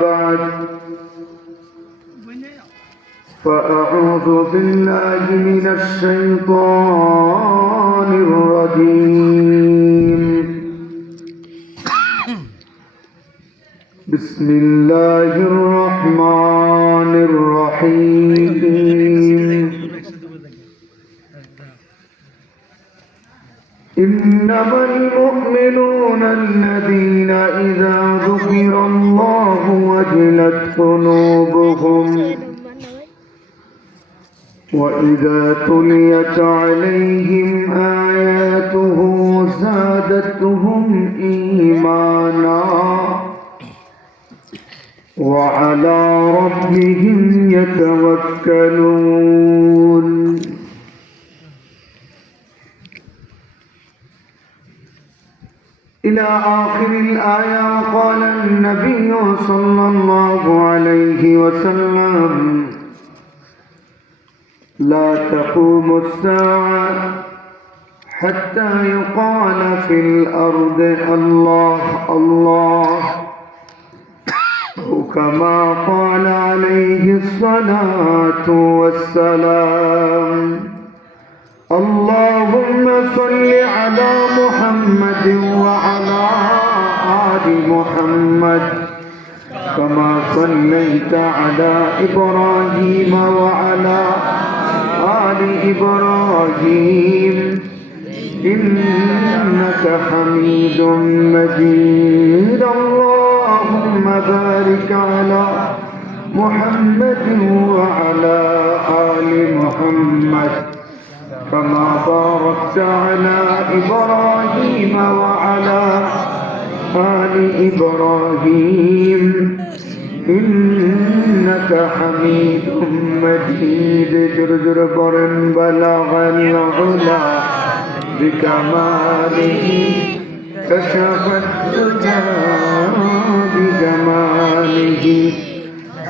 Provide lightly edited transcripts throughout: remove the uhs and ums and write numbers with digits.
بعد فأعوذ بالله من الشيطان الرجيم بسم الله الرحمن الرحيم إنما المؤمنون الذين إذا ذكر الله وجلت قلوبهم وإذا تليت عليهم آياته زادتهم إيمانا وعلى ربهم يتوكلون إلى آخر الآية. قال النبي صلى الله عليه وسلم لا تقوم الساعة حتى يقال في الأرض الله الله كما قال عليه الصلاة والسلام اللهم صل على محمد وعلى آل محمد كما صليت على إبراهيم وعلى آل إبراهيم إنك حميد مجيد اللهم بارك على محمد وعلى آل محمد كما باركت على إبراهيم وعلى آل إبراهيم إنك حميد مجيد جرجر برن بلغ العلا بكماله كشف الدجى بجماله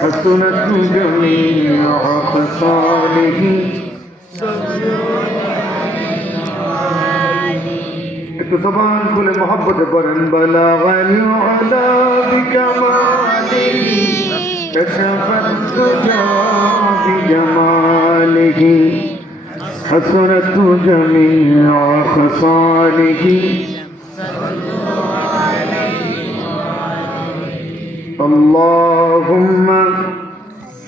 حسنت جميع خصاله একটু জবান খুলে মহব্বতে পড়েন বালাগাল উলা বিকামালিহি কাশাফাত দুজা বিজামালিহি হাসনাত জামিআ খসালিহি আল্লাহুম্মা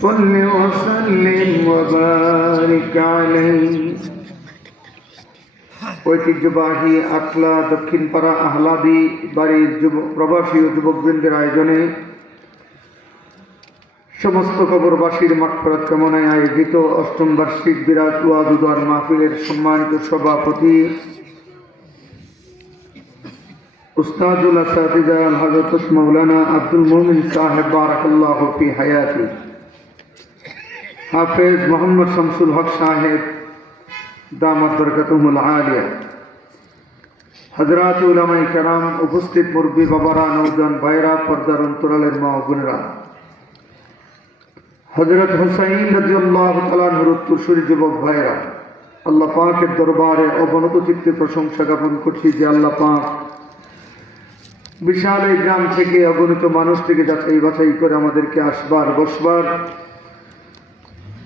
সাল্লি ওয়া সাল্লিম ওয়া বারিক আলাইহি। ঐতিহ্যবাহী আকলা দক্ষিণপাড়া আহলাদি বাড়ির প্রবাসী ও যুবকবৃন্দের আয়োজনে সমস্ত কবরবাসীর মাগফিরাত কামনায় আয়োজিত অষ্টম বার্ষিক বিরাট ওয়াজ উদার মাহফিলের সম্মানিত সভাপতি উস্তাদুল আসাতিজা হযরত মাওলানা আব্দুল মুমিন সাহেব বারাকাল্লাহু ফি হায়াতি, হাফেজ মোহাম্মদ শামসুল হক সাহেব দামাত বরকাতুহুল আলিয়া, হযরত উলামায়ে কেরাম, উপস্থিত মুরব্বী বাবারা, নওজোয়ান ভাইরা, পর্দার অন্তরালের মা ও বোনেরা, হযরত হুসাইন রাদিয়াল্লাহু তাআলা আনহুর উত্তরসূরি যুবক ভাইরা, আল্লাহ পাকের দরবারে অবনত চিত্তে প্রশংসা জ্ঞাপন করছি যে আল্লাহ পাক বিশাল এই গ্রাম থেকে অগণিত মানুষ থেকে যাচাই বাছাই করে আমাদেরকে আসবার বসবার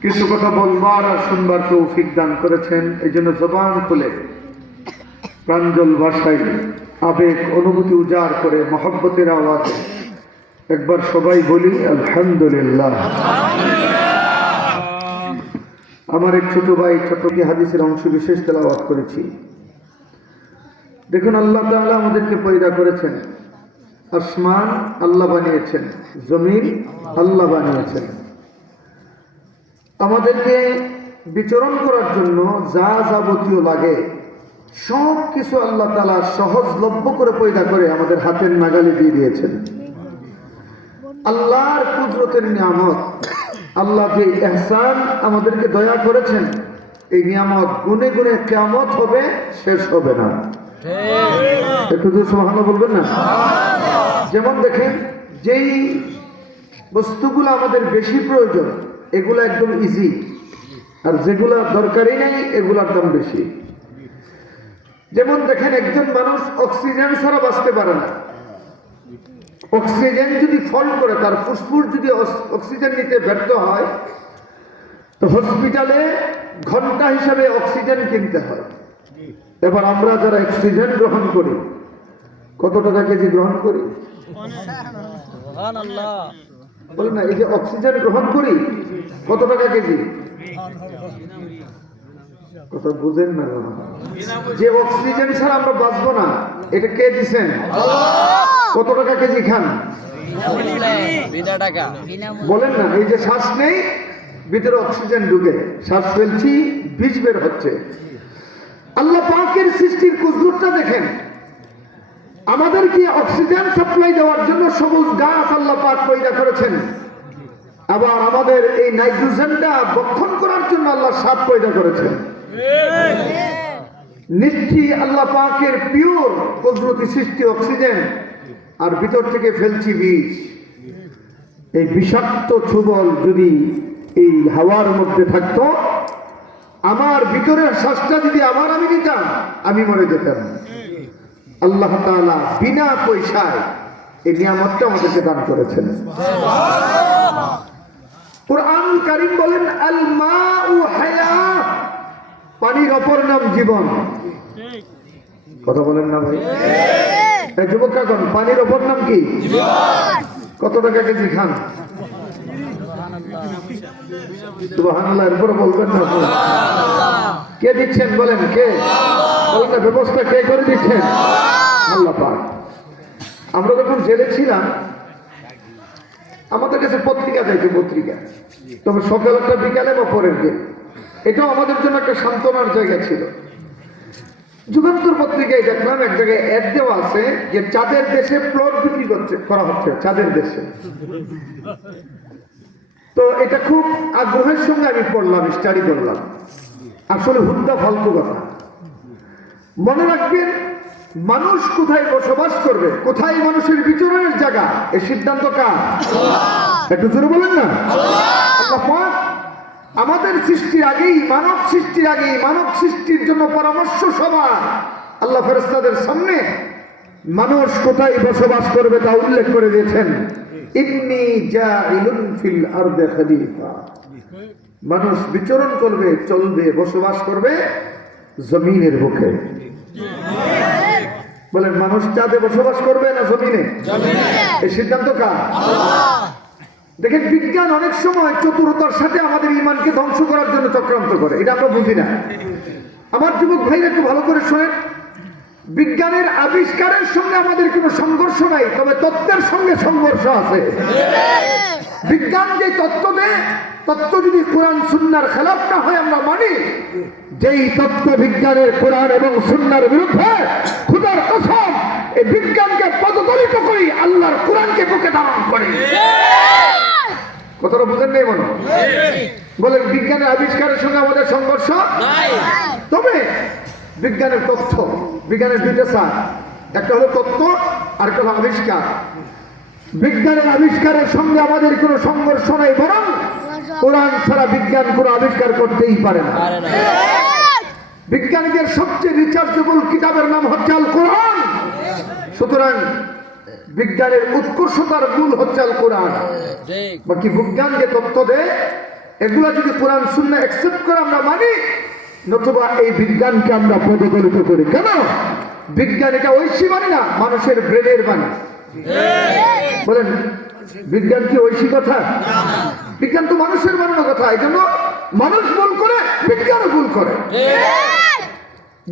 কিছু কথা বলবার আর শুনবার তৌফিক দান করেছেন। এই জন্য জবান খুলে প্রাঞ্জল ভাষায় আবেগ অনুভূতি উজাড় করে মহব্বতের আওয়াজে একবার সবাই বলি আলহামদুলিল্লাহ। আমার এক ছোট ভাই ছোটকে হাদিসের অংশ বিশেষ তেলাওয়াত করেছি। দেখুন, আল্লাহ তাআলা আমাদেরকে পয়দা করেছেন, আসমান আল্লাহ বানিয়েছেন, জমিন আল্লাহ বানিয়েছেন। আমাদেরকে বিচরণ করার জন্য যা যাবতীয় লাগে সব কিছু আল্লাহ তাআলা সহজলভ্য করে পয়দা করে আমাদের হাতের নাগালে দিয়ে দিয়েছেন। আল্লাহর কুদরতের নিয়ামত, আল্লাহ যে ইহসান আমাদেরকে দয়া করেছেন, এই নিয়ামত গুনে গুনে কিয়ামত হবে, শেষ হবে না। একটু তো সুবহানাল্লাহ বলবেন না? যেমন দেখেন, যেই বস্তুগুলো আমাদের বেশি প্রয়োজন এগুলো একদম ইজি, আর যেগুলো দরকারই নেই এগুলোর দাম বেশি। যেমন দেখেন, একজন মানুষ অক্সিজেন ছাড়া বাঁচতে পারে না, অক্সিজেন যদি ফল্ট করে, তার ফুসফুস যদি অক্সিজেন নিতে ব্যর্থ হয়, তো হসপিটালে ঘন্টা হিসাবে অক্সিজেন কিনতে হয়। এবার আমরা যারা অক্সিজেন গ্রহণ করি, কত টাকা কেজি গ্রহণ করি? বলে না, এই যে অক্সিজেন গ্রহণ করি কত টাকা কেজি? কথা বুঝেন না? যে অক্সিজেন ছাড়া আমরা বাঁচবো না, এটা কে দিচ্ছেন? কত টাকা কেজি খান? বলেন না, এই যে শ্বাস নেই, ভিতরে অক্সিজেন ঢুকে, শ্বাস ফেলছি, বিষ বের হচ্ছে। আল্লাহ পাকের সৃষ্টির কুদরতটা দেখেন। আমাদেরকে অক্সিজেন সাপ্লাই দেওয়ার জন্য সবুজ গাছ আল্লাহ পাক পয়দা করেছেন, আবার আমাদের এই নাইট্রোজেনটা বক্ষণ করার জন্য আল্লাহ সাপ পয়দা করেছেন। নিচ্ছি আল্লাহ পাকের পিওর কুদরতি সৃষ্টি অক্সিজেন, আর ভিতর থেকে ফেলছি বিষ। এই বিষাক্ত ছুবল যদি এই হাওয়ার মধ্যে থাকতো, আমার ভিতরের শ্বাসটা যদি আমি নিতাম, আমি মরে যেতাম। আল্লাহ তাআলা বিনা পয়সায় এই নিয়ামতটা আমাদেরকে দান করেছেন। কুরআন কারীম বলেন, আল মাউ হায়া, পানির অপর নাম জীবন। কথা বলেন না ভাই? এই যুবক কাকন, পানির অপর নাম কি? জীবন। কত টাকা কেজি খান? সুবহানাল্লাহ। এরপর বলবেন না কে দিচ্ছেন? বলেন কে? বলেন না, ব্যবস্থা কে করে দিচ্ছেন? আল্লাহ পাক। আমরা যখন জেলে ছিলাম, আমাদের কাছে পত্রিকা যাইতো, পত্রিকা, তবে সকাল একটা বিকালে বা পরের দিন। এটাও আমাদের জন্য একটা সান্ত্বনার জায়গা ছিল। যুগান্তর পত্রিকায় দেখলাম এক জায়গায় অ্যাড দেওয়া আছে যে চাঁদের দেশে প্লট বিক্রি করা হচ্ছে, চাঁদের দেশে। তো এটা খুব আগ্রহের সঙ্গে আমি পড়লাম, স্টাডি করলাম। আসলে হুদ্দা ফালতু কথা। মনে রাখবেন, মানুষ কোথায় বসবাস করবে, কোথায় মানুষের বিচরণের জায়গা, এই সিদ্ধান্ত কার? একটু জোরে বলেন না। আল্লাহ পাক আমাদের সৃষ্টির আগেই, মানব সৃষ্টির আগেই, মানব সৃষ্টির জন্য পরামর্শ সভা আল্লাহ ফেরেশতাদের সামনে মানুষ কোথায় বসবাস করবে তা উল্লেখ করে দিয়েছেন। ইন্নী জাইলুন ফিল আরদি খলিফা, মানুষ বিচরণ করবে, চলবে, বসবাস করবে জমিনের বুকে। বলেন, মানুষ চাঁদে বসবাস করবে না জমিনে? এই সিদ্ধান্ত কার? দেখেন, বিজ্ঞান অনেক সময় চতুরতার সাথে আমাদের ঈমানকে ধ্বংস করার জন্য চক্রান্ত করে, এটা আমরা বুঝি না। আমার যুবক ভাইরা একটু ভালো করে শোনেন, বিজ্ঞানের আবিষ্কারের সঙ্গে আমাদের কোনো সংঘর্ষ নাই, তবে তত্ত্বের সঙ্গে সংঘর্ষ আছে। বিজ্ঞান যে তত্ত্ব দেয়, তত্ত্ব যদি কোরআন সুন্নাহর খেলাফ না হয় আমরা মানি। যেই তত্ত্ব বিজ্ঞানের কোরআন এবং সুন্নাহর বিরুদ্ধে, খোদার কসম, এই বিজ্ঞানকে পদদলিত করি, আল্লাহর কোরআনকে বুকে ধারণ করি। কথাটা বুঝেন নেই মনে? বলেন, বিজ্ঞানের আবিষ্কারের সঙ্গে আমাদের সংঘর্ষ নাই, তবে বিজ্ঞানের তথ্য, বিজ্ঞানের দুইটা সার, একটা হলো তত্ত্ব আর একটা হলো আবিষ্কার। বিজ্ঞানের আবিষ্কারের সঙ্গে আমাদের কোনো সংঘর্ষ নাই, বরং কোরআন ছাড়া বিজ্ঞান কোনো আবিষ্কার করতেই পারে না। বিজ্ঞানীদের সবচেয়ে রিচার্জেবল কিতাবের নাম হচ্ছে আল কোরআন। সুতরাং বিজ্ঞানের উৎকর্ষতার মূল হচ্ছে আল কোরআন। বাকি বিজ্ঞান যে তথ্য দেয়, এগুলা যদি কোরআন সুন্নাহ অ্যাকসেপ্ট করে আমরা মানি, নতুবা এই বিজ্ঞানকে আমরা পদদলিত করি। কেন? বিজ্ঞান এটা ঐশী মানে না, মানুষের ব্রেনের বাণী। বলেন, বিজ্ঞান কি ঐশী কথা? বিজ্ঞান তো মানুষের বানানো কথা। এই জন্য মানুষ ভুল করে, বিজ্ঞানও ভুল করে।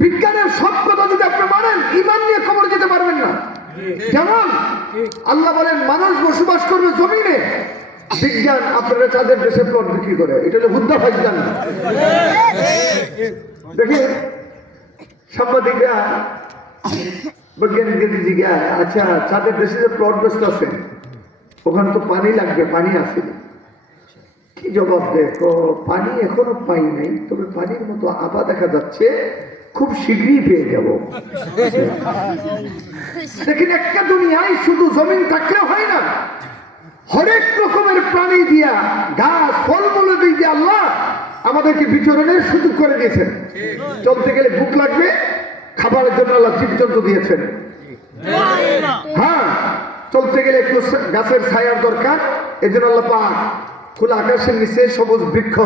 বিজ্ঞানের সব কথা যদি আপনি মানেন, ঈমান নিয়ে কবর যেতে পারবেন না। যেমন আল্লাহ বলেন মানুষ বসবাস করবে জমিনে, বিজ্ঞান আপনারা চাঁদের দেশে প্লট বিক্রি করে। এটা হলো হুদ্দা ফাইজদান। দেখেন, সাংবাদিকরা বৈজ্ঞানিকদের জিজ্ঞাসা, আচ্ছা চাঁদের দেশে যে প্লট বেচতে আছে, ওখানে তো পানি লাগবে, পানি আছে? কি জবাব দেয়? পানি এখনো পাই নাই, তবে পানির মতো আভা দেখা যাচ্ছে, খুব শীঘ্রই পেয়ে যাব। দেখেন, একটা দুনিয়ায় শুধু জমিন থাকলে হয় না, হরেক রকমের প্রাণী দিয়া, গাছ, ফলমূল দিয়ে আল্লাহ আমাদেরকে বিচরণের সুযোগ করে দিয়েছেন। চলতে গেলে ভুক লাগবে, খাবারের জন্য আল্লাহ জীবজন্তু দিয়েছেন। হ্যাঁ, চলতে গেলে একটু গাছের ছায়ার দরকার। এই জন্য আল্লাহ পাক খোলা আকাশের নিচে সবুজ বৃক্ষ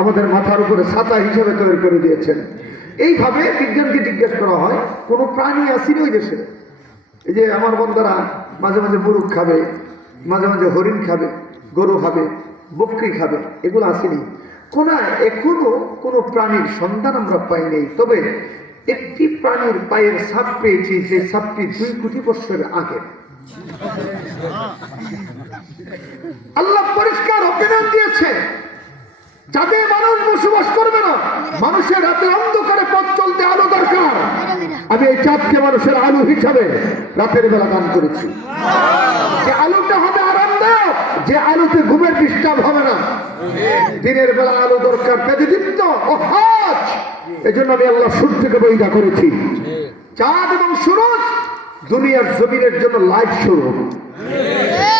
আমাদের মাথার উপরে ছাতা হিসেবে তৈরি করে দিয়েছেন। এইভাবে বিজ্ঞানকে জিজ্ঞেস করা হয় কোনো প্রাণী আসেনি ওই দেশে? এই যে আমার বন্ধুরা মাঝে মাঝে মুরগ খাবে, মাঝে মাঝে হরিণ খাবে, গরু খাবে, বকরি খাবে, এগুলো আসেনি। এখনো কোনো প্রাণীর সন্ধান আমরা পাই নাই। তবে একটি প্রাণীর পায়ের ছাপ পেয়েছি, যে ছাপটি 2 কোটি বছরের আগে। আল্লাহ পরিষ্কার অভিযান দিয়েছে, যাতে মানুষ বসবাস করবে না। মানুষের রাতের অন্ধকারে পথ চলতে আলো দরকার। আমি এই চাঁদকে মানুষের আলো হিসাবে রাতের বেলা দান করেছি। যে আলোটা হবে আরামদায়ক, যে আলোতে ঘুমের ডিস্টার্ব হবে না। দিনের বেলা আলো দরকার, তেজদীপ্ত অহাজ। এই জন্য আমি আল্লাহ সূর্যকে বৈধা করেছি। চাঁদ এবং সূরজ দুনিয়ার জমিনের জন্য লাইট স্বরূপ।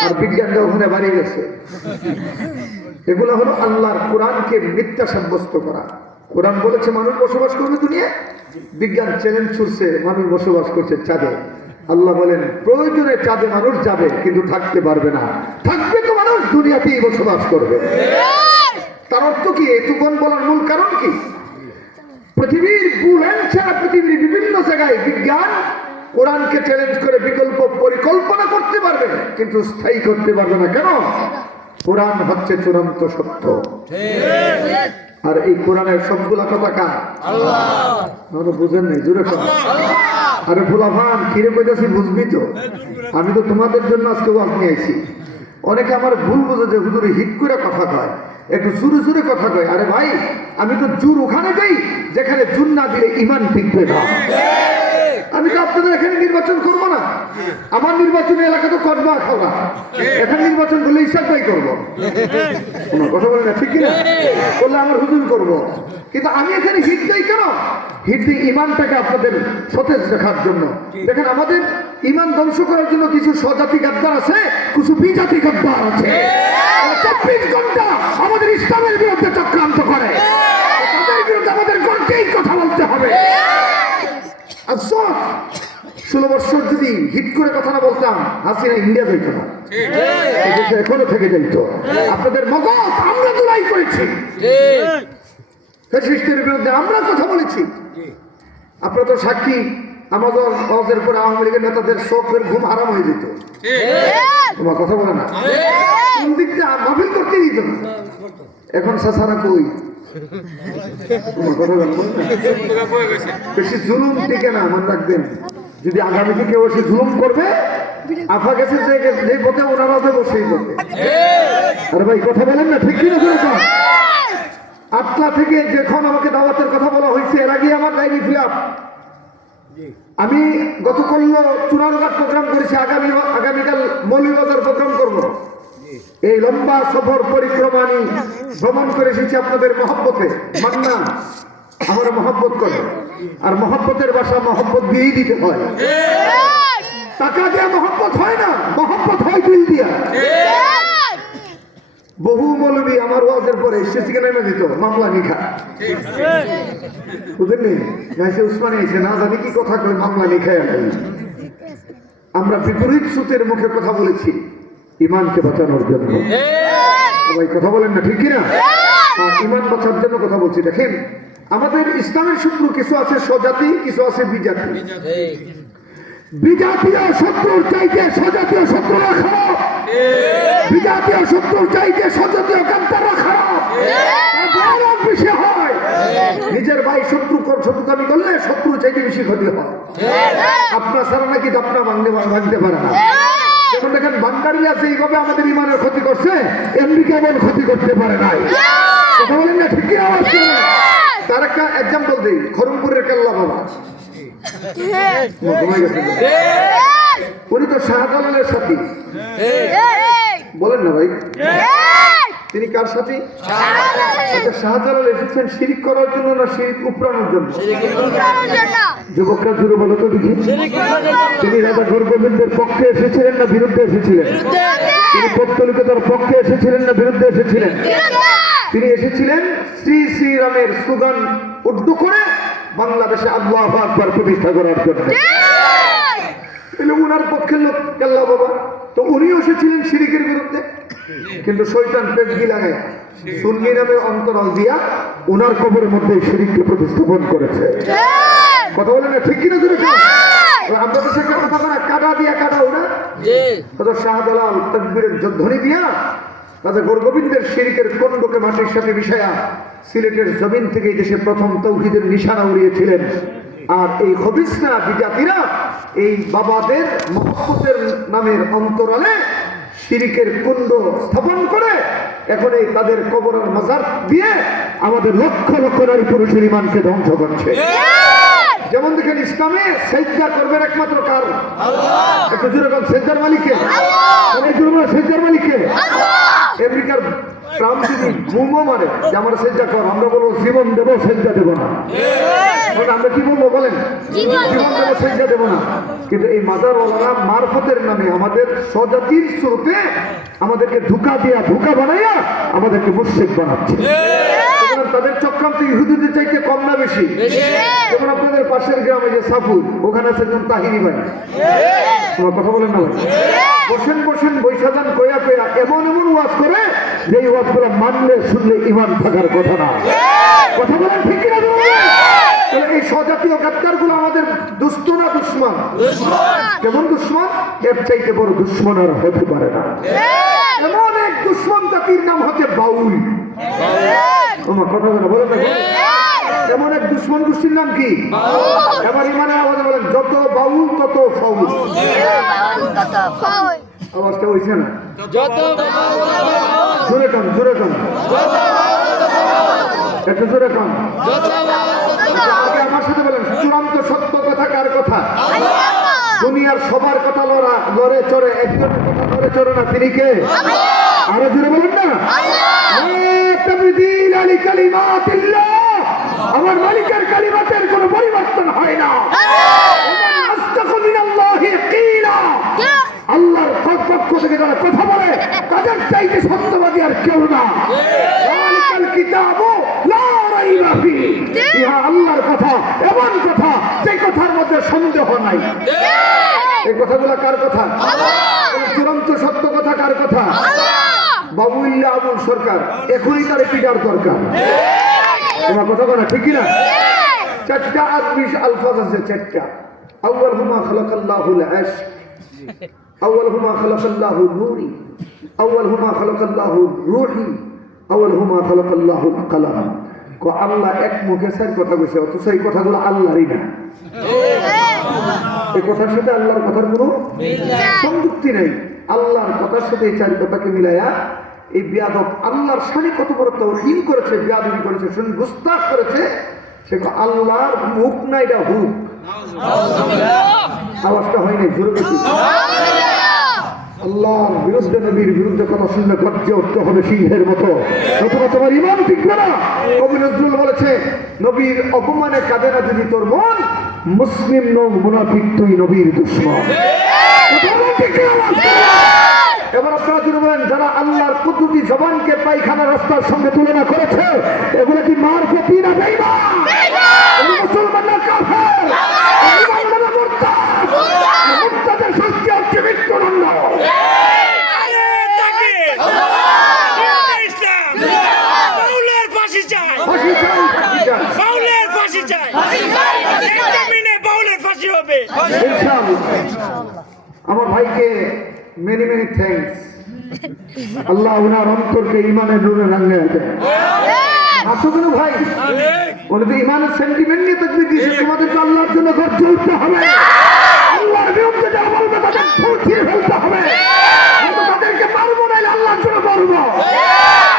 আর বিজ্ঞানটা ওখানে বাড়িয়ে গেছে। এগুলো হলো আল্লাহর কোরআনকে মিথ্যা সাব্যস্ত করা। কোরআন বলেছে মানুষ বসবাস করবে দুনিয়ায়, বিজ্ঞান চ্যালেঞ্জ ছুড়ছে মানুষ বসবাস করছে চাঁদে। আল্লাহ বলেন প্রয়োজনে চাঁদে মানুষ যাবে, কিন্তু থাকতে পারবে না। থাকবে তো মানুষ দুনিয়াতেই বসবাস করবে। তার অর্থ কি? এটুকুন বলার মূল কারণ কি? পৃথিবীর বুলেন ছাড়া পৃথিবীর বিভিন্ন জায়গায় বিজ্ঞান কোরআনকে চ্যালেঞ্জ করে বিকল্প পরিকল্পনা করতে পারবে, কিন্তু স্থায়ী করতে পারবে না। কেন? কোরআন হচ্ছে চূড়ান্ত সত্য। আর এই কোরআনের সবগুলা কথা কার? আল্লাহ। বুঝেন নাই? জোরে কথা। আরে ফুলাফান কিরে কইতাছি বুঝবি তো? আমি তো তোমাদের জন্য আজকে ওয়াজ নিয়ে আইছি। অনেকে আমার ভুল বুঝে যে হুজুরে হিট করে কথা কয়, একটু জোরে জোরে কথা কয়। আরে ভাই, আমি তো জোর ওখানে দেই যেখানে জোর না দিলে ঈমান টিকবে না। আমি তো আপনাদের এখানে নির্বাচন করবো না। আমার নির্বাচনী এলাকা তো কসবা খাওয়া, এখানে নির্বাচন করলে ইসাক ভাই করবো। কথা বলে না, ঠিক না? বললে আমার হুজুর করবো। কিন্তু আমি এখানে হিট দেই কেন? হিট দিই ইমানটাকে আপনাদের সতেজ রাখার জন্য। দেখেন, আমাদের ইমান ধ্বংস করার জন্য কিছু স্বজাতি গাদ্দার আছে, কিছু বিজাতি গাদ্দার আছে। 24 ঘন্টা আমাদের ইসলামের বিরুদ্ধে চক্রান্ত করে। তাদের বিরুদ্ধে আমাদের গর্জেই কথা বলতে হবে। 16 বছর যদি হিট করে কথা না বলতাম, হাসিনা ইন্ডিয়া যাইত না, এখনো থেকে যাইত। আপনাদের মগজ আমরা দুলাই করেছি, ফ্যাসিস্টের বিরুদ্ধে আমরা কথা বলেছি। আপনারা তো সাক্ষী, আমাদের অজের পরে আওয়ামী লীগের নেতাদের চোখের ঘুম হারাম হয়ে যেত। তোমার কথা বলে না, কোন দিক দিয়ে মাহফিল করতে দিত না। এখন সাসারা কই? বেশি জুলুম টিকে না, মনে রাখবেন। যদি আগামীতে কেউ এসে জুলুম করবে, আফা গেছে যে পথে ওনারা বসেই করবে। আরে ভাই কথা বলেন না, ঠিক কিনা? আটলা থেকে যখন আমাকে দাওয়াতের কথা বলা হয়েছে, এর আগে আমার ডায়েরি ফিল আপ। আমি গতকাল চুনারঘাট প্রোগ্রাম করেছি, আগামীকাল মৌলভীবাজার প্রোগ্রাম করব। এই লম্বা সফর পরিক্রমা আমি ভ্রমণ করে এসেছি আপনাদের মহব্বতে। মান্না আমার মহব্বত করে, আর মহব্বতের বাসা মহব্বত দিয়েই দিতে হয়। টাকা দিয়ে মহব্বত হয় না, মহব্বত হয় দিল দিয়া। বহু মৌলবী আমার ওয়াজের পরে এসেছি নেমে যেত মামলা নিখা, বুঝলেন? উসমানে এসে না জানি কি কথা কই, মামলা নিখায়। আমরা বিপরীত সুতের মুখে কথা বলেছি ইমানকে বাঁচানোর জন্য। সবাই কথা বলেন না, ঠিক কিনা? ইমান বাঁচার জন্য কথা বলছি। দেখেন, আমাদের ইসলামের শত্রু কিছু আছে স্বজাতি, কিছু আছে বিজাতি। বিজাতীয় শত্রুর চাইতে স্বজাতীয় শত্রুরা খারাপ। বিজাতীয় শত্রুর চাইতে স্বজাতীয় গাদ্দাররা খারাপ। বেশি হয় নিজের ভাই শত্রুতামি করলে শত্রুর চাইতে বেশি ক্ষতি হয়। আপনার সারা নাকি ডাপনা ভাঙতে পারে না। যেমন দেখেন বান্দারি আছে, এইভাবে আমাদের ইমানের ক্ষতি করছে, এমনি কেমন ক্ষতি করতে পারে নাই। কথা বলেন না, ঠিক কিনা? আওয়াজ করেন। তার একটা এক্সাম্পল দিই, খরমপুরের কেল্লা বাবা, উনি তো শাহজালালের সাথী। বলেন না ভাই, তিনি কার সাথী? শাহজালাল এসেছেন শিরিক করার জন্য না শিরিক উপড়ানোর জন্য? যুবকরা জুড়ে বলো তো দেখি, তিনি রাজা গোবিন্দের পক্ষে এসেছিলেন না বিরুদ্ধে এসেছিলেন? তিনি পৌত্তলিকতার পক্ষে এসেছিলেন না বিরুদ্ধে এসেছিলেন? তিনি এসেছিলেন শ্রী শ্রীরামের স্লোগান উর্দু করে বাংলাদেশে আল্লাহু আকবার প্রতিষ্ঠা করার জন্য। এলে উনার পক্ষের লোক কেল্লা বাবা, তো উনিও এসেছিলেন শিরিকের বিরুদ্ধে, কিন্তু শয়তান পেজগি লাগায় সুন্নি নামে অন্তরাল দিয়া উনার কবরের মধ্যে শিরিককে প্রতিস্থাপন করেছে। কথা বলে না ঠিক কিনা? জোরে আমরা তো সে কথা বলা কাটা দিয়া কাটা ওরা শাহজালাল তকবীরের ধ্বনি দিয়া রাজা গোরগোবিন্দের শিরিকের কন্ডকে মাটির সাথে মিশায়া সিলেটের জমিন থেকে এই দেশে প্রথম তৌহিদের নিশানা উড়িয়েছিলেন। আর এই খবিসরা বিজাতিরা এই বাবাদের মহব্বতের নামের অন্তরালে শিরিকের কুণ্ড স্থাপন করে এখন এই তাদের কবরের মাজার দিয়ে আমাদের লক্ষ লক্ষ নারী পুরুষের ইমানকে ধ্বংস করছে। যেমন দেখেন ইসলামে সেজদা করবেন একমাত্র কার? একটু জোরে বলেন, সেজদার মালিককে। সেজদার মালিককে। আমেরিকার ট্রাম্প যদি বুমও মারে যে আমরা সেজদা কর, আমরা বলবো জীবন দেবো, সেজদা দেবো না। আমরা কি বলবো বলেন? জীবন দেবো, সেজদা দেবো না। কিন্তু এই মাজারওয়ালারা মারফতের নামে আমাদের স্বজাতির স্রোতে আমাদেরকে ধোঁকা দিয়া ধোঁকা বানাইয়া আমাদেরকে মুশরিক বানাচ্ছে। তাদের চক্রান্ত ইহুদিদের চাইতে কম না বেশি? যেমন আপনাদের পাশের গ্রামে যে সাফুর, ওখানে আছে যেমন তাহিরি ভাই, তোমার কথা বলেন না ভাই, বসেন বসেন বৈশাখান কয়া কয়া এমন এমন ওয়াজ করে যে ওয়াজগুলো মানলে শুনলে ইমান থাকার কথা না। কথা বলেন ঠিক কিনা? এই স্বজাতীয় গাদ্দার গুলো আমাদের দুষ্ট না দুশ্মন? কেমন দুশ্মন? এর চাইতে বড় দুশ্মন আর হতে পারে না। এমন এক দুশ্মন জাতির নাম হচ্ছে বাউল। তোমার কথা বলে বলে এমন এক দুশ্মন গোষ্ঠীর নাম কি? এবার ইমানের আওয়াজে বলেন, যত বাউল তত ফাউল। আওয়াজটা হয়েছে না? জোরে কান, জোরে কান, একটু জোরে কান। আগে আমার সাথে বলেন, চূড়ান্ত সত্য কথা কার কথা? দুনিয়ার সবার কথা লড়ে চড়ে, একজনের কথা লড়ে চড়ে না, তিনি কে? আরো জোরে বলেন না। আমার মালিকের কালিমাতের কোন পরিবর্তন হয় না। আল্লাহর পক্ষ থেকে যারা কথা বলে তাদের চাইতে সত্যবাদী আর কেউ না। আল্লাহর কথা এমন কথা, যে কথার মধ্যে সন্দেহ নাই। এই কথাগুলো কার কথা? চূড়ান্ত সত্য কথা কার কথা? বাবুল্লাহ আবুল সরকার, এখনই তার পিটার দরকার। তোমার কথা বলা ঠিক কিনা? চারটা আদমিশ আলফাজ আছে, চারটা। আউয়াল হুমা খালাকাল্লাহুল ইশক, আউয়াল হুমা খালাকাল্লাহু নূরি, আউয়াল হুমা খালাকাল্লাহু রূহি, আউয়াল হুমা খালাকাল্লাহুল কালাম। আল্লাহ এক মুখে চার কথা কইছে, অথচ এই কথাগুলো আল্লাহরই না। এই কথার সাথে আল্লাহর কথার কোনো সংযুক্তি নেই। আল্লাহর কথার সাথে এই চার কথাকে মিলাইয়া এই বিয়াদব আল্লাহর শানে কত বড় তাওহীন করেছে, বিয়াদবি করেছে, শুনে গুস্তাখ করেছে। সে আল্লাহর মুখ না, এটা হুক। আওয়াজটা হয় নাই, জোরে বেশি। আল্লাহর বিরুদ্ধে, নবীর বিরুদ্ধে কথা শুনলে গর্জে উঠতে হবে সিংহের মতো, অথবা তোমার ইমান টিকবে না। কবি নজরুল বলেছে, নবীর অপমানে কাঁদে না যদি তোর মন, মুসলিম নও মুনাফিক তুই নবীর দুশমন। এবার আপনারা যদি বলেন, যারা আল্লাহর কুদরতি জবানকে পায়খানা রাস্তার সঙ্গে তুলনা করেছে, এগুলো কি মার প্রতি না বেঈমান? মুসলমান না কাফের? মুসলমান না মুরতাদ? মুরতাদের শাস্তি হচ্ছে মৃত্যুদণ্ড। বাউলের ফাঁসি চাই, ফাঁসি চাই, ফাঁসি চাই, বাউলের ফাঁসি চাই, বাউলের ফাঁসি হবে ইনশাআল্লাহ। আমার ভাইকে মেনি মেনি থ্যাঙ্কস। আল্লাহ ওনার অন্তরকে ইমানের নূরে রাঙিয়ে দেয়। আসলে ভাই, উনি তো ইমানের সেন্টিমেন্ট নিয়ে তাকবীর দিয়েছে। তোমাদেরকে আল্লাহর জন্য গর্জে উঠতে হবে। আল্লাহর বিরুদ্ধে যা বলবে তাদের ছিঁড়ে ফেলতে হবে। তাদেরকে মারবো না, আল্লাহর জন্য মারবো।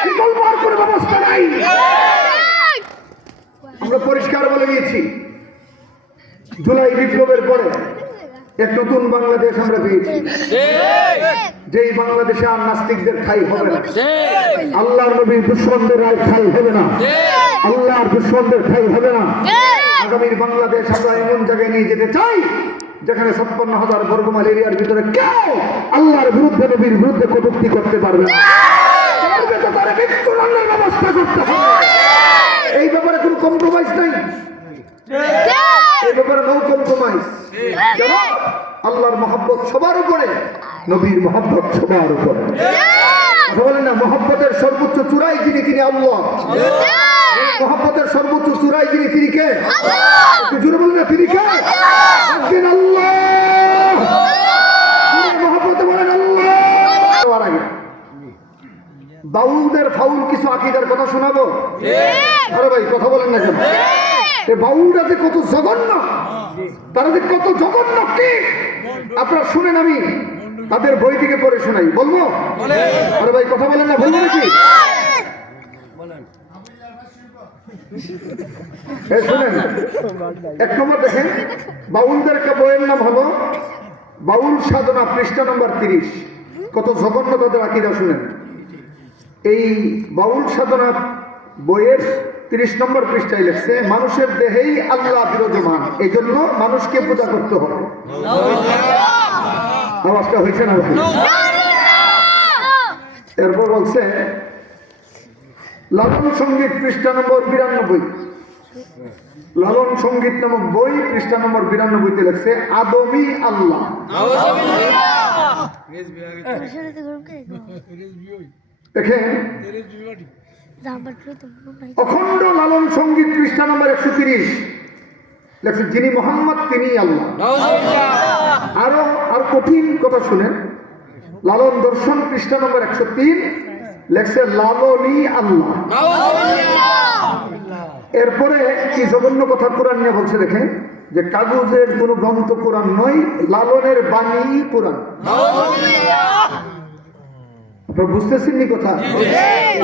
বিকল্প আর কোনো ব্যবস্থা নাই। আমরা পরিষ্কার বলে দিয়েছি, জুলাই বিপ্লবের পরে এক নতুন বাংলাদেশ আমরা পেয়েছি, যেই বাংলাদেশে আর নাস্তিকদের ঠাই হবে না, আল্লাহর নবীর দুশমনদের ঠাই হবে না, আল্লাহর দুশমনদের ঠাই হবে না। আগামীর বাংলাদেশ আমরা এমন জায়গায় নিয়ে যেতে চাই যেখানে 56,000 বর্গমাইল এরিয়ার ভিতরে কেউ আল্লাহর বিরুদ্ধে, নবীর বিরুদ্ধে কটূক্তি করতে পারবে না। তারা মৃত্যুদণ্ডের ব্যবস্থা করতে হবে। এই ব্যাপারে কোনো কম্প্রোমাইজ নাই, এই ব্যাপারে নো কম্প্রোমাইজ। আল্লাহর মহব্বত সবার উপরে, নবীর মহব্বত সবার উপরে। কথা বলেন না, মহব্বতের সর্বোচ্চ চূড়াই যিনি, তিনি আল্লাহ। মহব্বতের সর্বোচ্চ চূড়াই যিনি, তিনি কে? জুড়ে বলেন না, তিনি কে? একদিন আল্লাহ। মহব্বতে বলেন আল্লাহ। আগে বাউলদের ফাউল কিছু আকীদার কথা শোনাবো। আরে ভাই কথা বলেন না কেন? এই বাউলরা যে কত জঘন্য, তারা যে কত জঘন্য কি আপনারা শুনেন, আমি তাদের বই থেকে পড়ে শোনাই। বলবো? আরে ভাই কথা বলেন না, বলবো নাকি? শুনেন, 1 নম্বর দেখেন, বাউলদের একটা বইয়ের নাম হলো বাউল সাধনা, পৃষ্ঠা নম্বর 30। কত জঘন্য তাদের আকীদা শুনেন। এই বাউল সাধনা বইয়ের 30 নম্বর পৃষ্ঠায় লিখছে, মানুষের দেহেই আল্লাহ বিরাজমান, এই জন্য মানুষকে পূজা করতে হবে। আওয়াজটা হয়েছে না? এরপর বলছে লালন সঙ্গীত, পৃষ্ঠা নম্বর 92। লালন সঙ্গীত নামক বই, পৃষ্ঠা নম্বর 92-তে লিখছে আদমি আল্লাহ। দেখেন, অখণ্ড লালন সঙ্গীত, পৃষ্ঠা নম্বর 130 লেখছে যিনি মোহাম্মদ তিনি আল্লাহ। আর কঠিন কথা শুনেন, লালন দর্শন, পৃষ্ঠা নম্বর 103 লেখছে লালনী আল্লাহ। এরপরে কি জঘন্য কথা কোরআন নিয়ে বলছে দেখেন, যে কাগজের কোন গ্রন্থ কোরআন নয়, লালনের বাণী কোরআন। আপনারা বুঝতেছেন নি কথা?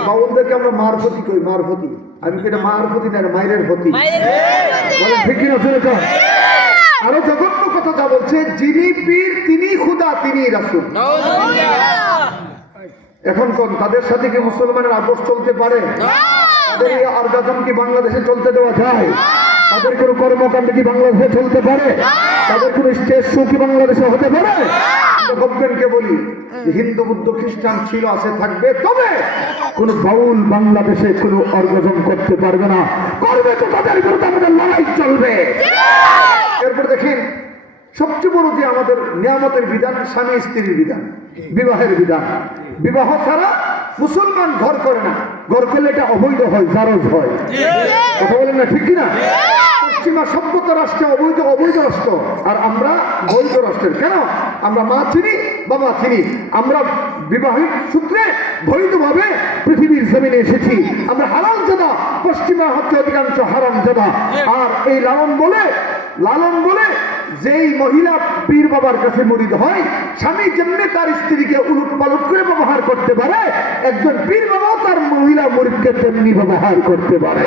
বাউলদেরকে আমরা মারফতি কই, মারফতি। আমি কি এটা মারফতি না, মায়ের ফতি? বলেন ঠিক কিনা? শুনে তো আরো জঘন্য কথা যা বলছে, যিনি পীর তিনি খুদা তিনি রাসূল। এখন কোন তাদের সাথে কি মুসলমানের আপোষ চলতে পারে? তাদের এই অর্গাজম কি বাংলাদেশে চলতে দেওয়া যায়? তাদের কোনো কর্মকাণ্ড কি বাংলাদেশে চলতে পারে? তাদের কোনো স্টেজ শো কি বাংলাদেশে হতে পারে? গভর্নমেন্টকে বলি, হিন্দু বুদ্ধ খ্রিস্টান ছিল, আছে, থাকবে, তবে কোন বাউল বাংলাদেশে কোনো অর্গাজম করতে পারবে না। করবে তো তাদের বিরুদ্ধে আমাদের লড়াই চলবে। এরপর দেখেন, সবচেয়ে বড় যে আমাদের নিয়ামতের বিধান, স্বামী স্ত্রীর বিধান, বিবাহের বিধান। বিবাহ ছাড়া মুসলমান ঘর করে না, ঘর করলে এটা অবৈধ হয়, জারজ হয়। কথা বলেন না, ঠিক কিনা? পশ্চিমা সভ্যতা রাষ্ট্রে অবৈধ, অবৈধ রাষ্ট্র, আর আমরা বৈধ রাষ্ট্রের। কেন? আমরা মা চিনি, বাবা চিনি, আমরা বিবাহিত সূত্রে বৈধভাবে পৃথিবীর জমিনে এসেছি। আমরা হারাম জাদা, পশ্চিমা হচ্ছে অধিকাংশ হারাম জাদা। আর এই লালন বলে যেই মহিলা পীর বাবার কাছে মুরিদ হয়, স্বামী যেমনি তার স্ত্রীকে উলট পালট করে ব্যবহার করতে পারে, একজন পীর বাবাও তার মহিলা মুরিদকে তেমনি ব্যবহার করতে পারে।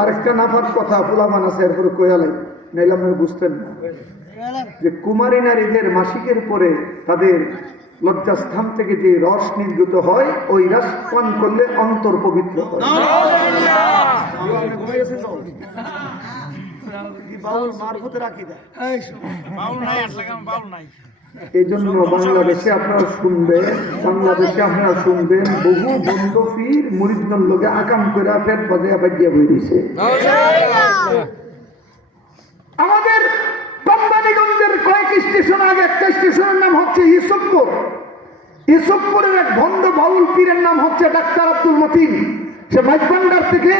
আরেকটা নাফার কথা ফুলামান আছে, এরপরে কোয়ালাই নাইলে আপনারা বুঝতেন না, যে কুমারী নারীদের মাসিকের পরে তাদের লজ্জাস্থান থেকে যে রস নির্গত হয়, ওই রস পান করলে অন্তর পবিত্র হয়। এই জন্য বাংলাদেশে আপনারা শুনবেন বহু বন্ধ ফির মুরিদন লোকে আকাম করে পেট বাজাইয়া বাজিয়া বই দিছে। আমাদের কোম্পানিগঞ্জের কয়েক স্টেশন আগে একটা স্টেশনের নাম হচ্ছে ইউসুফপুর। ইউসুফপুরের এক ভণ্ড বাউল পীরের নাম হচ্ছে ডাক্তার আব্দুল মতিন। সে মাঝবান্ডার থেকে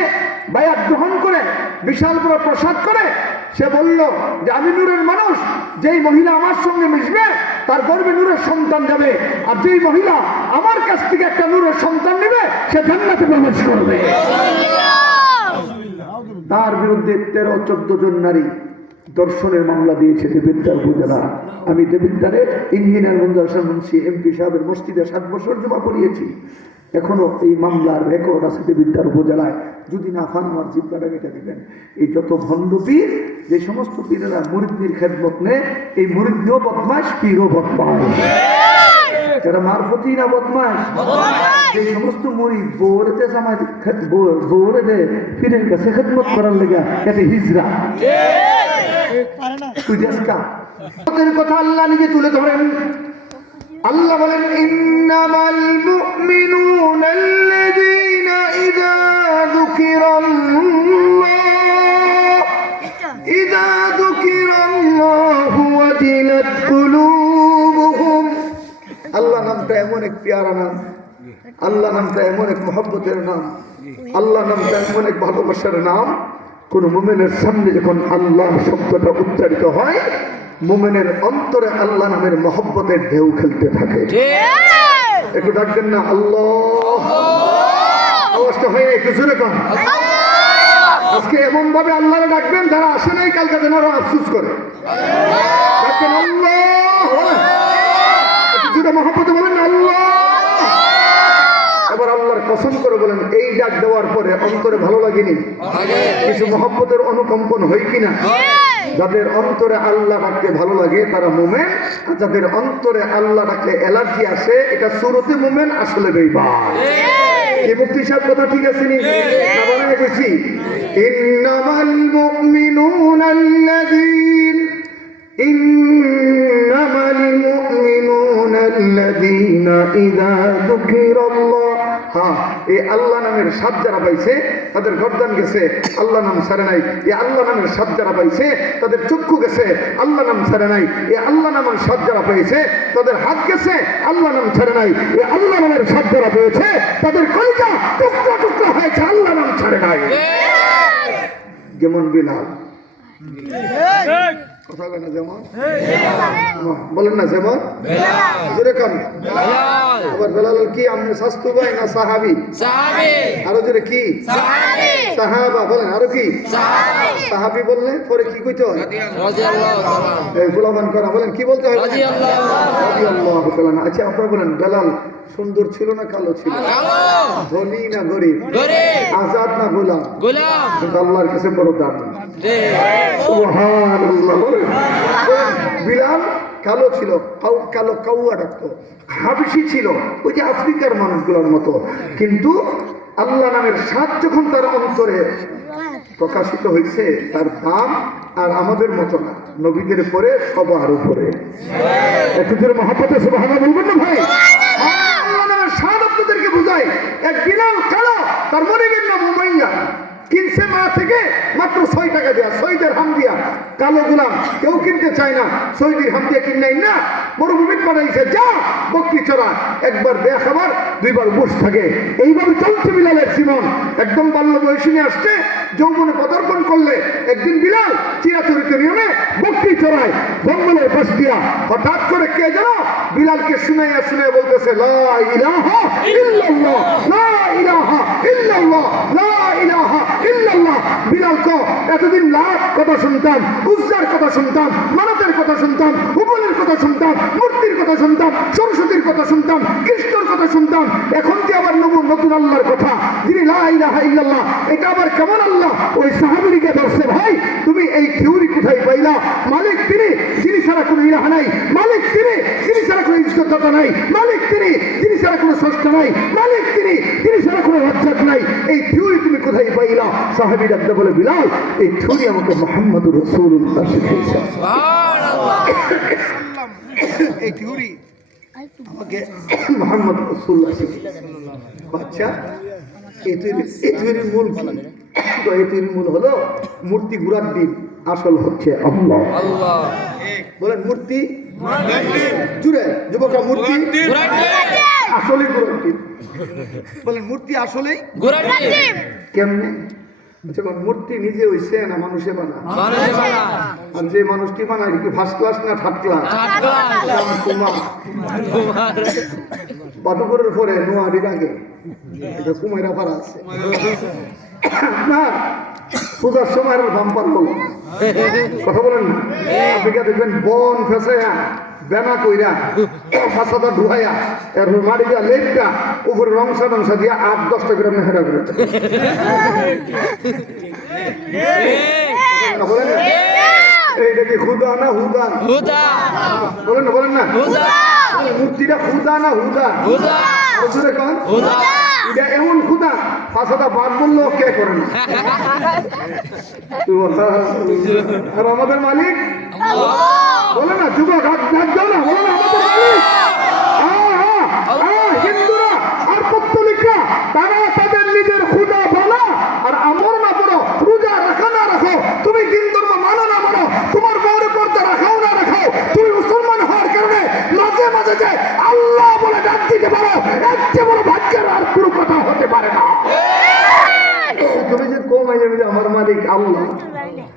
বায়াত গ্রহণ করে বিশাল বড় প্রসাদ করে সে বলল যে আমি নূরের মানুষ, যেই মহিলা আমার সঙ্গে মিশবে তার গর্ভে নূরের সন্তান যাবে, আর যেই মহিলা আমার কাছ থেকে একটা নূরের সন্তান নেবে সে জান্নাতে প্রবেশ করবে। তার বিরুদ্ধে 13-14 জন নারী দর্শনের মামলা দিয়েছে দেবিদ্দার উপজেলা। আমি দেবিদ্দারে ইঞ্জিনিয়ার মঞ্জুর হাসান মুন্সি এমপি সাহেবের মসজিদে 7 বছর জমা পড়িয়েছি। এখনো এই মামলার রেকর্ড আছে দেবিদ্দার উপজেলায়। যদি না পান আমার জিব্বাটা কেটে দিবেন। এই যত ভণ্ড পীর, যে সমস্ত পীরেরা মুরিদদের খেদমত নেয়, এই মুরিদও বদমাশ, পীরও বদমাশ। এরা মারফতি না বদমাশ? এই সমস্ত মুরিদ বৌরেতে বৌরেতে পীরের কাছে খেদমত করার লেগে এতে হিজরা। কথা আল্লাহ নিজে তুলে ধরেন। আল্লাহ বলেন ইন্নামাল মুমিনুনা আল্লাযীনা ইযা যুকিরাল্লাহ এমন এক পেয়ারা নাম, আল্লাহ নামটা এমন এক মহব্বতের নাম, আল্লাহ নামটা এমন এক ভালোবাসার নাম। কোন মুমিনের সামনে যখন আল্লাহ শব্দটা উচ্চারিত হয়, মুমিনের অন্তরে আল্লাহ নামের মহব্বতের ঢেউ খেলতে থাকে। একটু ডাকবেন না আল্লাহ, আওয়াজটা হয় না, একটু জোরে কম। আজকে এমন ভাবে আল্লাহরে ডাকবেন যারা আসে নাই কালকে যেন আরো আফসোস করে। ডাকবেন আল্লাহ, একটু জোরে মহব্বতে বলেন আল্লাহ। এবার আল্লাহর কসম করে বলেন, এই ডাক দেওয়ার পরে অন্তরে ভালো লাগেনি? কিছু মহব্বতের অনুকম্পন হয় কিনা? যাদের অন্তরে আল্লাহ ডাকতে ভালো লাগে তারা মুমিন, আর যাদের অন্তরে আল্লাহ ডাকলে অ্যালার্জি আসে এটা সুরতে মুমিন, আসলে বেঈমান। এই মুফতি সাহেব কথা ঠিক আছে নি? না বানায় গেছি? ইন্নামাল মুমিনুনা আল্লাযীনা ইযা যুকিরাল্লাহ। হ্যাঁ, এই আল্লাহ নামের স্বাদ যারা পাইছে তাদের গর্দান গেছে, আল্লাহ নাম ছাড়ে নাই। এই আল্লাহ নামের স্বাদ যারা পাইছে তাদের চক্ষু গেছে, আল্লাহ নাম ছাড়ে নাই। এই আল্লাহ নামের স্বাদ যারা পেয়েছে তাদের হাত গেছে, আল্লাহ নাম ছাড়ে নাই। এই আল্লাহ নামের স্বাদ যারা পেয়েছে তাদের কলিজা টুকরা টুকরা হয়েছে, আল্লাহ নাম ছাড়ে নাই। যেমন বিলাল, কথা বলেন না যেমন, বলেন না যেমন, জোরে কান। আবার বেলাল কি আপনি শাস্তু ভাই না সাহাবি? আরো জোরে কি? সাহাবা বলেন, আরো কি? সাহাবি বললে পরে কি কইতে হয়? গোলামান করা বলেন, কি বলতে হয়? আচ্ছা আপনারা বলেন, বেলাল সুন্দর ছিল না কালো ছিল? ধনী না গরিব? আজাদ না গোলাম? কিন্তু আল্লাহর কাছে বড় দাম। সুবহানাল্লাহ। বিলাল কালো ছিল, কালো কাউয়া ডাকতো, হাবশি ছিল, ওই যে আফ্রিকার মানুষগুলোর মতো। কিন্তু আল্লাহ নামের স্বাদ যখন তার অন্তরে প্রকাশিত হয়েছে, তার দাম আর আমাদের মতো না, নবীদের পরে সবার উপরে। একটু জোরে মহব্বতে সুবহানাল্লাহ বলবেন না ভাই? আল্লাহ নামের স্বাদ আপনাদেরকে বুঝাই। এক বিলাল কালো, তার মনিবের নাম উমাইয়া, কিনছে মা থেকে মাত্র 6 টাকা দেয়া, 6 দিরহাম দিয়া। কালো গোলাম কেউ কিনতে চায় না, 6 দিরহাম দিয়ে কিনাই না, মরুভূমিতে পাঠাইছে, যা বকরি চড়া, একবার দেয়া খাবার, 2 বার বস থাকে। এইভাবে চলছে বিলালের জীবন। একদম বাল্য বয়সী নিয়ে আসছে, যৌবনে পদার্পণ করলে একদিন বিলাল চিরাচরিত নিয়মে বকরি চড়ায় জঙ্গলের পাশ দিয়া। হঠাৎ করে কে যেন বিলালকে শুনাইয়া শুনাইয়া বলতেছে, লা ইলাহা ইল্লাল্লাহ, লা ইলাহা ইল্লাল্লাহ, লা ইলাহা ইল্লাল্লাহ। বিলাল কো এতদিন লাত কথা শুনতাম, উজ্জার কথা শুনতাম, মানতের কথা শুনতাম, হুবলের কথা শুনতাম, মূর্তির কথা শুনতাম, সরস্বতীর কথা শুনতাম, কৃষ্ণর কথা শুনতাম, এখন কি আবার নতুন আল্লাহর কথা, যিনি লা ইলাহা ইল্লাল্লাহ, এটা আবার কেমন আল্লাহ? ওই সাহাবীকে বলছে, ভাই তুমি এই থিওরি কোথায় পাইলা? মালিক তিনি, যিনি ছাড়া কোনো ইলাহা নাই। মালিক তিনি, যিনি ছাড়া কোনো ইজ্জতদাতা নাই। মালিক তিনি, যিনি ছাড়া কোনো স্রষ্টা নাই। মালিক তিনি, যিনি ছাড়া কোনো রাজ্জাক নাই। এই থিওরি তুমি কোথায় পাইলা? সাহাবী ডাকতে বলে, বিলাল এই থিওরি আমাকে মুহাম্মদুর রাসূলুল্লাহ শিখিয়েছেন। এই থিওরি আমাকে মুহাম্মদ রাসূলুল্লাহ শিখিয়েছেন। আচ্ছা, এই থিওরির মূল কি? তো এই থিওরির মূল হলো মূর্তি ঘুরার দিন, আসল হচ্ছে আল্লাহ। বলেন মূর্তি জুড়ে যুবকরা, মূর্তি আসলে ঘুরার দিন। বলেন মূর্তি আসলেই কেমনে? মূর্তি নিজে হইছে না মানুষে বানা? আর যে মানুষটি বানায় কি ফার্স্ট ক্লাস না থার্ড ক্লাস? বাদুপুরের পরে নোয়ারির আগে এটা কুমাইরা পাড়া আছে। আপনার পূজার সময় বাম্পার হলো, কথা বলেন না? আপনি দেখবেন বন ফেসাইয়া বেনা কইরা ফাঁসাটা ঢুকাইয়া এরপর মাটি দিয়া লেপটা উপরে রংসা টংসা দিয়া 8-10টা গ্রাম হেরা করে বলেন না? এইটা কি হুদা না হুদা? বলেন না? মূর্তিটা হুদা না হুদা? এটা এমন খুদা ফাঁসাটা বাদ বললো কে করে না। আর আমাদের মালিক বলে না, যুবক হাত দাও না, বলে না আমাদের মালিক। হিন্দুরা আর পত্তলিকরা তারা তাদের নিজের খুদা বলা, আর আমর না বলো, রোজা রাখা না রাখো, তুমি দিন ধর্ম মানো না মানো, তোমার বউরে পর্দা রাখাও না রাখাও, তুমি মুসলমান হওয়ার কারণে মাঝে মাঝে যে আল্লাহ বলে ডাক দিতে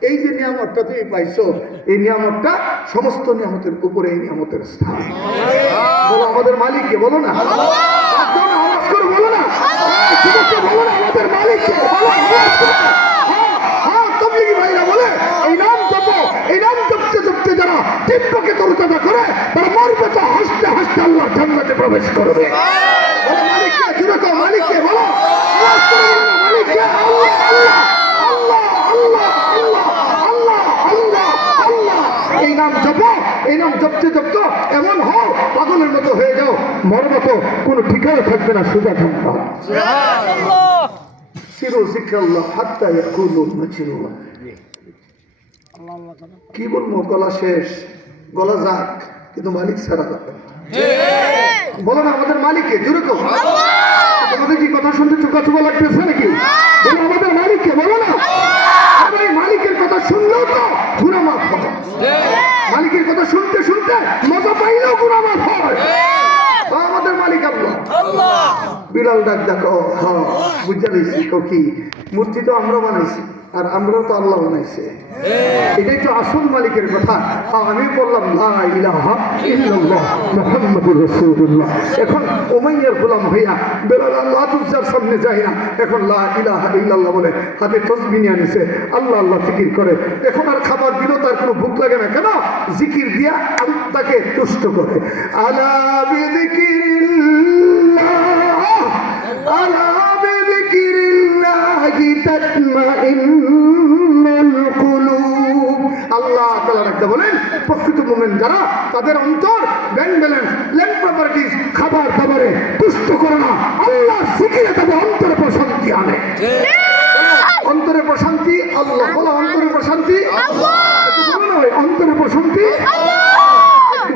এই যে নিয়ামতটা তুমি পাইছো, এই নিয়ামতটা সমস্ত নিয়ামতের উপরে এই নিয়ামতের স্থান। বলো আমাদের মালিককে, বলো না, আওয়াজ করে বলো না, বলো না আমাদের মালিককে, তবলিগি ভাইরা বলে এই নাম জপ, এই নাম জপতে জপতে যারা তীব্রকে তরতাজা করে তারা মরবে তো হাসতে হাসতে আল্লাহর জান্নাতে প্রবেশ করবে। বলো মালিককে, জুড়ে কও মালিককে, বলো আওয়াজ করে বলো না মালিককে, আল্লাহ আল্লাহ আল্লাহ আল্লাহ আল্লাহ আল্লাহ আল্লাহ। এই নাম জপ, এই নাম জপতে জপতে এমন হও পাগলের মতো হয়ে যাও, মরবে তো কোনো ঠিকানা থাকবে না, সোজা থাকবে। কি বলবো, গলা শেষ, গলা যাক, কিন্তু মালিক ছাড়া যাবে। বলো না আমাদের মালিককে, জোরে কো। তোমাদের কি কথা শুনতে চোখা চোখা লাগতেছে নাকি? বলো আমাদের মালিককে, বলো না। এই মালিকের কথা শুনলেও তো গুনাহ মাফ হয়, মালিকের কথা শুনতে শুনতে মজা পাইলেও গুনাহ মাফ হয়। আমাদের মালিক আল্লাহ। বিলাল ডাক দেখো, হ্যাঁ বুঝা দিয়েছি, কি মূর্তি তো আমরা বানাইছি আর আমরাও তো আল্লাহ বানাইছে, এটাই তো আসল মালিকের কথা। আমি বললাম লা ইলাহা ইল্লাল্লাহ মুহাম্মাদুর রাসূলুল্লাহ। এখন উমাইয়ার গোলাম হইয়া বেলাল আল্লাহ তুজার সামনে যায় না, এখন লা ইলাহা ইল্লাল্লাহ বলে হাতে তসবিহ নিয়ে নিছে, আল্লাহ আল্লাহ জিকির করে। এখন আর খাবার দিলেও তার কোনো ভুক লাগে না, কেন? জিকির দিয়া তাকে তুষ্ট করে। আলা বিযিকিরিল্লাহ, আলা বিযিকিরিল্লাহি তাতমাইন্নুল কুলুব। আল্লাহ তাআলা রাখতে বলেন প্রকৃত মুমিন যারা, তাদের অন্তর ব্যাংক ব্যালেন্স ল্যান্ড প্রপার্টিজ খাবার দাবারে তুষ্ট করে না, আল্লাহ জিকিরে তাদের অন্তরে প্রশান্তি আনে। অন্তরে প্রশান্তি আল্লাহ, বলো অন্তরে প্রশান্তি আল্লাহ, অন্তরে প্রশান্তি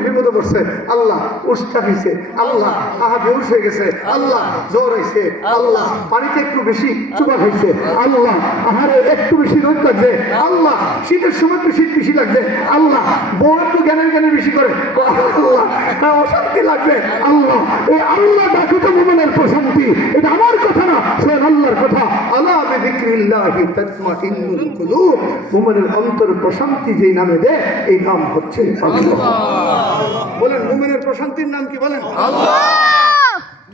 বিপদে পড়ছে আল্লাহ, উষ্টা হয়েছে আল্লাহ, আহা বেহুশ হয়ে গেছে আল্লাহ, জ্বর হয়েছে আল্লাহ, পানিতে একটু বেশি চুবা হয়েছে আল্লাহ, আহারে একটু বেশি রোদ লাগছে আল্লাহ, শীতের সময় একটু শীত বেশি লাগছে আল্লাহ, বউ একটু জ্ঞানের বেশি করে আল্লাহ, অশান্তি লাগবে আল্লাহ। এই আল্লাহ ডাকে তো মুমিনের প্রশান্তি, এটা আমার কথা না, সেটা আল্লাহর কথা। আলা বিযিকরিল্লাহি তাতমাইন্নুল কুলুব। মুমিনের অন্তর প্রশান্তি যেই নামে দেয়, এই নাম হচ্ছে আল্লাহ। বলেন মুমিনের প্রশান্তির নাম কি? বলেন আল্লাহ।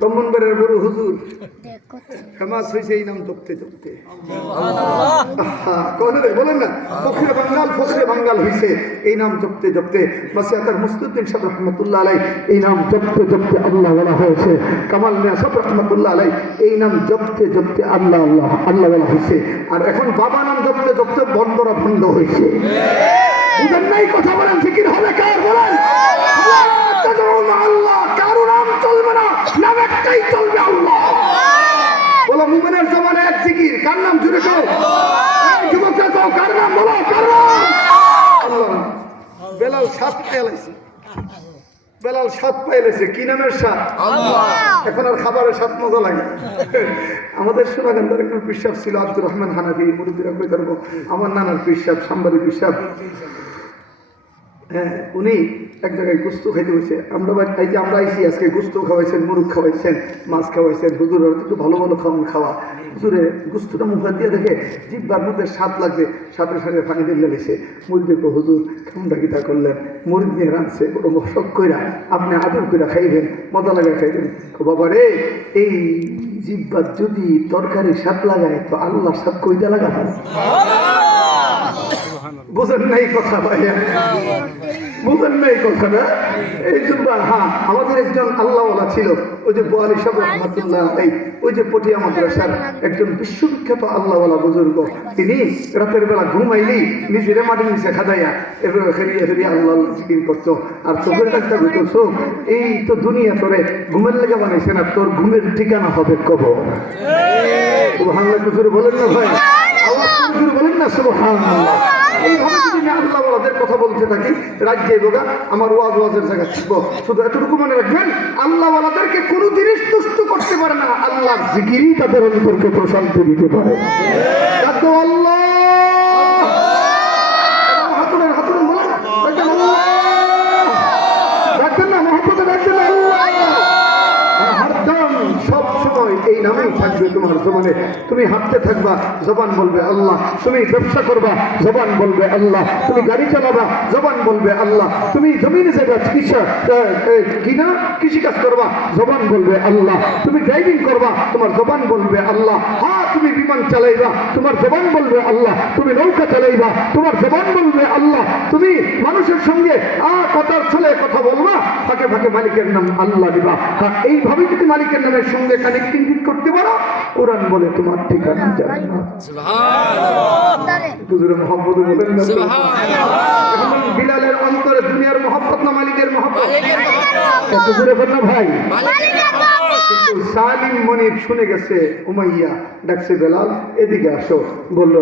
ব্রাহ্মণবাড়িয়ার বড় হুজুর ফেমাস হয়েছে এই নাম জপতে জপতে, বলেন না ফখরে বাঙ্গাল হয়েছে এই নাম জপতে জপতে। মাসিয়াতার মুস্তাউদ্দিন সাহেব রহমতুল্লাহ আলাই এই নাম জপতে জপতে আল্লাহ বলা হয়েছে। কামাল মিয়া সাহেব রহমতুল্লাহ আলাই এই নাম জপতে জপতে আল্লাহ আল্লাহ আল্লাহ বলা হয়েছে। আর এখন বাবা নাম জপতে জপতে বন্দরা ভণ্ড হয়েছে। বুঝেন নাই কথা? বলেন জিকির হবে কার? বলেন আল্লাহ। কারো নাম চলবে না, নাম একটাই চলবে আল্লাহ। বলো মুমিনের জবানে এক জিকির, কার নাম? জুড়ে কও, যুবকরা কও কার নাম? বলো কার নাম? আল্লাহ। বেলাল সাত পেয়েছে, বেলাল সাত পেয়েছে, কি নামের সাত? আল্লাহ। এখন আর খাবারের সাত মজা লাগে। আমাদের সোনাগান্ধার একজন পিসাব ছিল আব্দুর রহমান হানাফি, মুরিদিরা কই করবো, আমার নানার পিসাব সাম্বারি পিসাব। হ্যাঁ, উনি এক জায়গায় গুস্ত খাইতে হয়েছে। আমরা এই যে আমরা আইসি আজকে গুস্ত খাওয়াইছেন, মুরগ খাওয়াইছেন, মাছ খাওয়াইছেন, হুজুর একটু ভালো ভালো খাওয়া। হুজুরে গুস্তটা মুখা দিয়ে দেখে জিব্বার মধ্যে স্বাদ লাগছে, সাথে সাথে পানি দিয়ে লেগেছে। মুরগ দেখো হুজুর কেমন ডাকিটা করলেন, মুরগ নিয়ে রাঁধছে বড় মশক কইরা, আপনি আদর কইরা খাইবেন, মজা লাগা খাইবেন। বাবা রে, এই জিব্বার যদি তরকারি স্বাদ লাগায় তো আল্লাহর স্বাদ কইতে লাগাবে। বুঝেন নাই কথা ভাইয়া? বুঝেন নাই কথা না? এই জন্য হ্যাঁ, আমাদের একজন আল্লাহওয়ালা ছিল, ওই যে বোয়ালি সাহেব রহমতুল্লাহ আলাই, ওই যে পটিয়া মাদ্রাসার একজন বিশ্ববিখ্যাত আল্লাহওয়ালা বুজুর্গ। তিনি রাতের বেলা ঘুমাইলি নিজের মাটির নিচে খাদাইয়া এভাবে ফেরিয়ে ফেরিয়ে আল্লাহ জিকির করতো। আর চোখের কাজটা হইতো, চোখ এই তো দুনিয়া তোরে ঘুমের লেগে বানাইছে না, তোর ঘুমের ঠিকানা হবে কবর। সুবহানাল্লাহ হুজুর বলেন না ভাই? আওয়াজ হুজুর বলেন না সুবহানাল্লাহ। এইভাবে যদি আমি আল্লাহওয়ালাদের কথা বলতে থাকি, রাজ্যে বোগা আমার ওয়াজের জায়গা থাকবো। শুধু এতটুকু মনে রাখবেন, আল্লাহওয়ালাদেরকে কোনো জিনিস তুষ্ট করতে পারে না, আল্লাহর জিকিরই তাদের অন্তরকে প্রশান্তি দিতে পারে। আল্লাহ হাতুরের বলেন, রাখবেন না মহব্বতে, রাখবেন না আল্লাহ। হরদম সব সময় এই নামেই থাকবে তোমার জবানে। তুমি হাঁটতে থাকবা, জবান বলবে আল্লাহ। তুমি ব্যবসা করবা, জবান বলবে আল্লাহ। তুমি গাড়ি চালাবা, জবান বলবে আল্লাহ। তুমি জমিনে যাবা, কৃষিকাজ করবা, জবান বলবে আল্লাহ। তুমি ড্রাইভিং করবা, তোমার জবান বলবে আল্লাহ। হ্যাঁ, তুমি বিমান চালাইবা, তোমার জবান বলবে আল্লাহ। তুমি নৌকা চালাইবা, তোমার জবান বলবে আল্লাহ। তুমি মানুষের সঙ্গে কথার ছলে কথা বলবা, ফাঁকে ফাঁকে মালিকের নাম আল্লাহ দিবা। এইভাবে যদি মালিকের নামের সঙ্গে কানেক্টিং করতে পারো, কোরআন বলে তোমার ঠিকানা জান্নাত। মহব্বত বলেন না? বিলালের অন্তরে দুনিয়ার মহব্বত না মালিকের মহব্বত? এত জোরে বল না ভাই। কিন্তু সালিম মনির শুনে গেছে, উমাইয়া ডাকছে বেলাল, এদিকে আসো। বলল,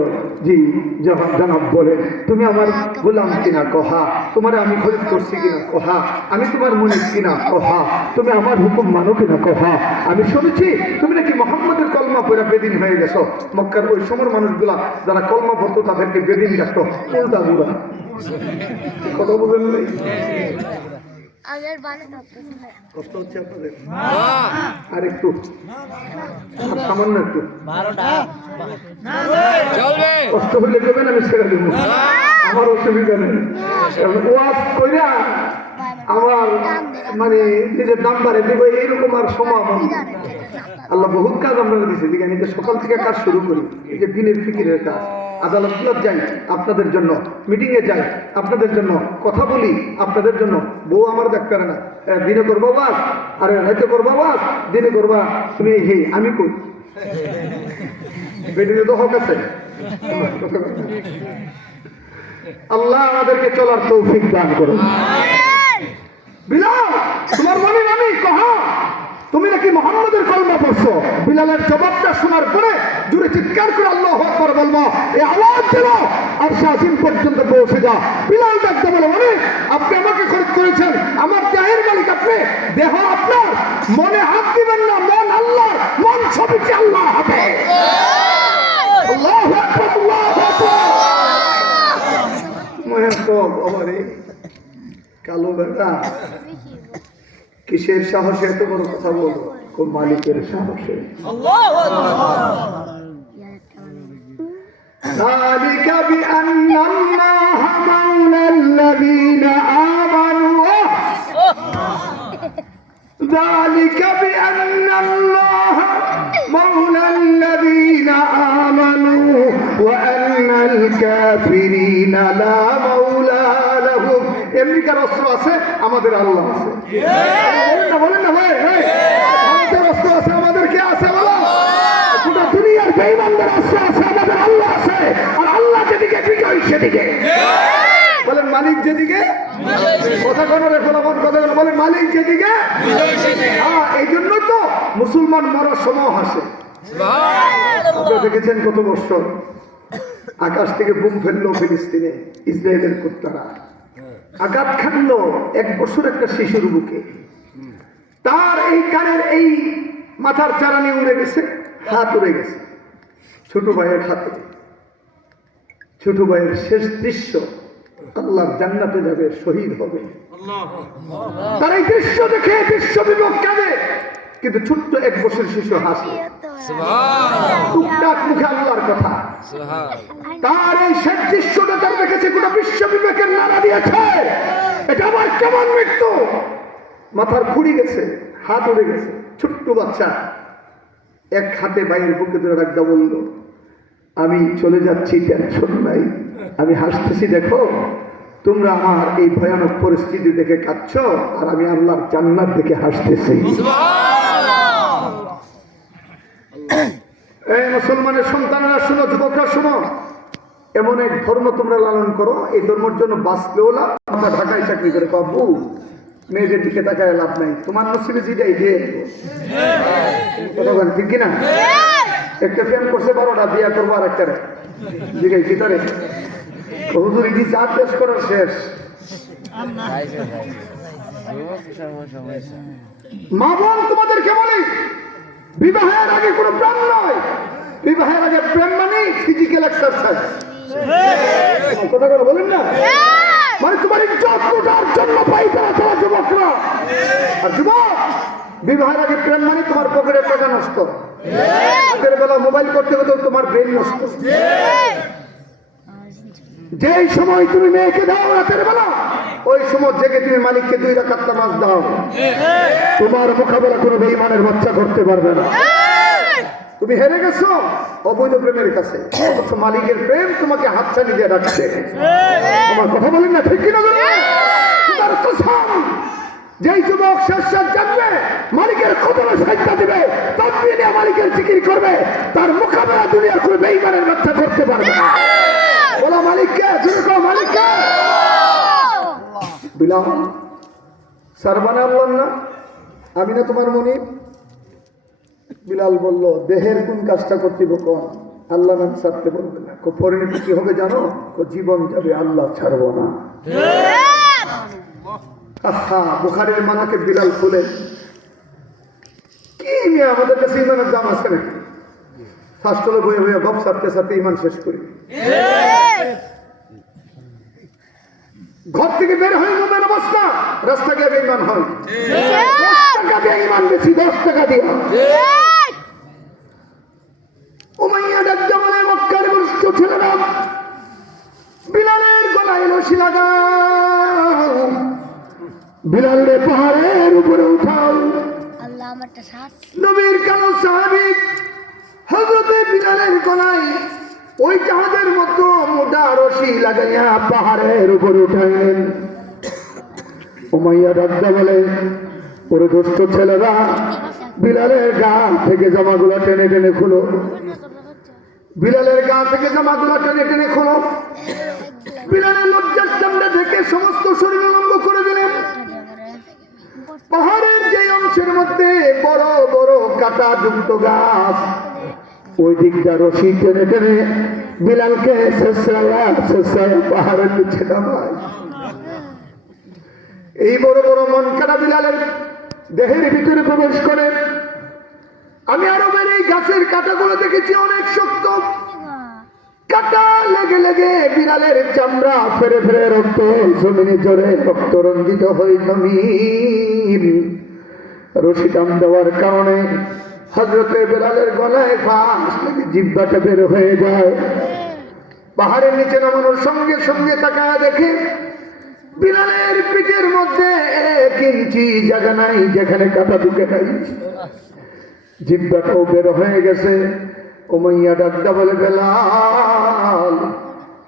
জি জনাব বলেন, তুমি আমার গোলাম কিনা কহা, তোমার আমি খরিদ করছি কিনা কহা, আমি তোমার মনির কিনা কহা, তুমি আমার হুকুম মানো কিনা কহা। আমি শুনেছি তুমি নাকি মোহাম্মদের কলমা পড়া বেদিন হয়ে গেছো। মক্কার ওই সময়ের মানুষগুলা যারা কলমা পড়তো তাদেরকে বেদিন ডাকতো, উল্টা বুড়া। কথা বলেন নাই? কষ্ট হচ্ছে আপনাদের? আর একটু, সামান্য একটু কষ্ট হলে দেবেন, আমি ছেড়ে দেবো, আমার অসুবিধা নেই। ওয়াজ কইরা আমার মানে নিজের দাম বাড়ে দেবো এইরকম আর সময় আল্লাহ বহুত কাজ আমরা দিয়েছি। দেখেন, এই যে সকাল থেকে কাজ শুরু করি, এই যে দিনের ফিকিরের কাজ, আদালত যাই আপনাদের জন্য, মিটিংয়ে যাই আপনাদের জন্য, কথা বলি আপনাদের জন্য। বউ আমার ডাক্তার না, দিনে করবো বাস, আরে রাইতে করবো বাস, দিনে করবা তুমি। হে আমি কই বেদিনে তো হক আছে। আল্লাহ আমাদেরকে চলার তৌফিক দান করুন। বিলাল, তোমার মনে আমি কহা, তুমি নাকি মোহাম্মদের কলমা পড়ছো। বিলালের জবাবটা শোনার পরে জুড়ে চিৎকার করে আল্লাহু আকবার বলবো, এই আওয়াজ যেন আরশ আজিম পর্যন্ত পৌঁছে যা। বিলাল ডাকতে বলে, মানে আপনি আমাকে খরিদ করেছেন, আমার দেহের মালিক আপনি, দেহ আপনার, মনে হাত দিবেন না, মন আল্লাহর, মন সবই আল্লাহর হাতে। আল্লাহু আকবার, আল্লাহু আকবার। মনে তো বাবারে কালো বেটা, কিসের সাহসে এত বড় কথা বলবো? কোন মালিকের সাহসে। ذلك بأن الله مولى الذين آمنوا ذلك بأن الله مولى الذين آمنوا وأن الكافرين لا مولى لهم। আমেরিকার অস্ত্র আছে, আমাদের আল্লাহ আছে। বলেন না ভাই, আমাদের অস্ত্র আছে, আমাদের কে আছে? গোটা দুনিয়ার বেঈমানদের অস্ত্র আছে, আমাদের আল্লাহ আছে। আর আল্লাহ যেদিকে বিজয় সেদিকে। বলেন মালিক যেদিকে, কথা কোনো রেখো না, কথা বলেন মালিক যেদিকে। হ্যাঁ, এই জন্যই তো মুসলমান মরার সময় হাসে। আপনারা দেখেছেন কত বছর আকাশ থেকে বুম ফেললো ফিলিস্তিনে ইসরায়েলের কুত্তারা, আঘাত খানলো 1 বছর একটা শিশুর বুকে, তার এই কানের এই মাথার চারানি উড়ে গেছে, হাত উড়ে গেছে। ছোট ভাইয়ের হাতে, ছোট ভাইয়ের শেষ দৃশ্য, আল্লাহর জান্নাতে যাবে, শহীদ হবে। তার এই দৃশ্য দেখে বিশ্ববিভব কাঁদে, কিন্তু ছোট্ট 1 বছর শিশু হাসে, টুকটাক মুখে আল্লাহর কথা। তার এই শেষ দৃশ্যটা তার দেখেছে, গোটা বিশ্ব বিবেকের নাড়া দিয়েছে, এটা আমার কেমন মৃত্যু। মাথার খুঁড়ি গেছে, হাত উড়ে গেছে, ছোট্ট বাচ্চা এক হাতে ভাইয়ের বুকে ধরে রাখতে বলল, আমি চলে যাচ্ছি, টেনশন নাই, আমি হাসতেছি, দেখো তোমরা আমার এই ভয়ানক পরিস্থিতি দেখে কাঁদছ, আর আমি আল্লাহর জান্নাত দেখে হাসতেছি। এই মুসলমানের সন্তানেরা শুনো, যুবকরা শুনো, এমন এক ধর্ম তোমরা লালন করো, এই ধর্মের জন্য বাঁচলেও লাভ। আমরা ঢাকায় চাকরি করে পাবো, মেয়েদের দিকে তাকায় লাভ নাই, তোমার নসিবে যেটাই দিয়ে কথা ঠিক কিনা? একটা প্রেম করছে 12টা, বিয়া করবো আর একটা জিগাই ভিতরে হুজুরি কি চার পেশ করার শেষ। মা বোন তোমাদেরকে বলি, বিবাহের আগে কোনো প্রেম নয়, বিবাহের আগে প্রেম মানে ফিজিক্যাল এক্সারসাইজ। কথা কথা বলেন না, মানে তোমার ইজ্জত লুটার জন্য পাই তারা যুবকরা। আর যুবক, বিবাহের আগে প্রেম মানে তোমার পকেটে নষ্ট, রাতের বেলা মোবাইল করতে করতে তোমার ব্রেন নষ্ট। যেই সময় তুমি মেয়েকে দাও রাতের বেলা, ওই সময় জেগে তুমি মালিককে 2 রাকাত নামাজ দাও, তোমার মোকাবেলা কোনো বেঈমানের বাচ্চা করতে পারবে না। তুমি হেরে গেছো অবৈধ প্রেমের কাছে, অথচ মালিকের প্রেম তোমাকে হাতছানি দিয়ে রাখছে। আমার কথা বলেন না, ঠিক কিনা বলেন? তার কসম, যেই যুবক শেষ জানবে মালিকের কদমে সাজদা দিবে, তাকবীর নিয়ে মালিকের জিকির করবে, তার মোকাবেলা দুনিয়ার কোনো বেঈমানের বাচ্চা করতে পারবে না। বলো মালিককে, জোরে কও মালিককে। বিলাল সারবানা বললেন না, আমি না তোমার মনি? বিলাল বলল, দেহের কোন কাজটা করতেব কোন? আল্লাহ নাম ছাড়তে বলবে না। পরিণতি কি হবে জানো? জীবন যাবে, আল্লাহ ছাড়বো না। বুখারীর মানাকে বিলাল খুলে কি নিয়ে আমাদের কাছে ইমানের দাম আছে নাকি? ফার্স্ট হলো বয়ে বয়ে গপ সারতে সারতে ইমান শেষ করি। ঘর থেকে বের হয় মোমেন অবস্থা, রাস্তা গিয়ে বেঈমান হয়। 10 টাকা দিয়ে ইমান বেশি, 10 টাকা দিয়ে। উমাইয়া ডাক্তার বলে, মক্কার বস্তু ছেলেরা বিলালের গলায় রশি লাগাও, বিলালে পাহাড়ের উপরে উঠাও। নবীর কালো সাহাবী হযরতে বিলালের গলায় ওই জাহাজের মতো মোটা রশি লাগাইয়া পাহাড়ের উপরে উঠাইলেন। উমাইয়া ডাক্তার বলে, ওরে দুষ্ট ছেলেরা, বিলালের গা থেকে জামাগুলো টেনে টেনে খুলো, বিলালের গা থেকে জামাগুলো টেনে টেনে খুলো। বিলালের লজ্জার সামনে থেকে সমস্ত শরীর লম্ব করে দিলেন। পাহাড়ের যে অংশের মধ্যে বড় বড় কাঁটা যুক্ত গাছ, ওই দিকটা রশি টেনে টেনে বিলালকে পাহাড়ের নিচে নামায়। এই বড় বড় মন কাটা বিলালের দেহের ভিতরে প্রবেশ করে। আমি আরবের এই গাছের কাঁটাগুলো দেখেছি, অনেক শক্ত। কাঁটা লেগে লেগে বিলালের চামড়া ফেরে ফেরে রক্ত জমিনে জোরে রক্ত রঞ্জিত হয়ে জমিন। রশি টান দেওয়ার কারণে হযরতে বিলালের গলায় ফাঁস লেগে জিহ্বাটা বের হয়ে যায়। পাহাড়ের নিচে নামানোর সঙ্গে সঙ্গে তাকায় দেখে বিলালের পিঠের মধ্যে 1 ইঞ্চি জায়গা নাই যেখানে কাঁটা ঢুকে নাই, জিহ্বাটাও বের হয়ে গেছে। উমাইয়া ডাকদা বলে, বেলাল,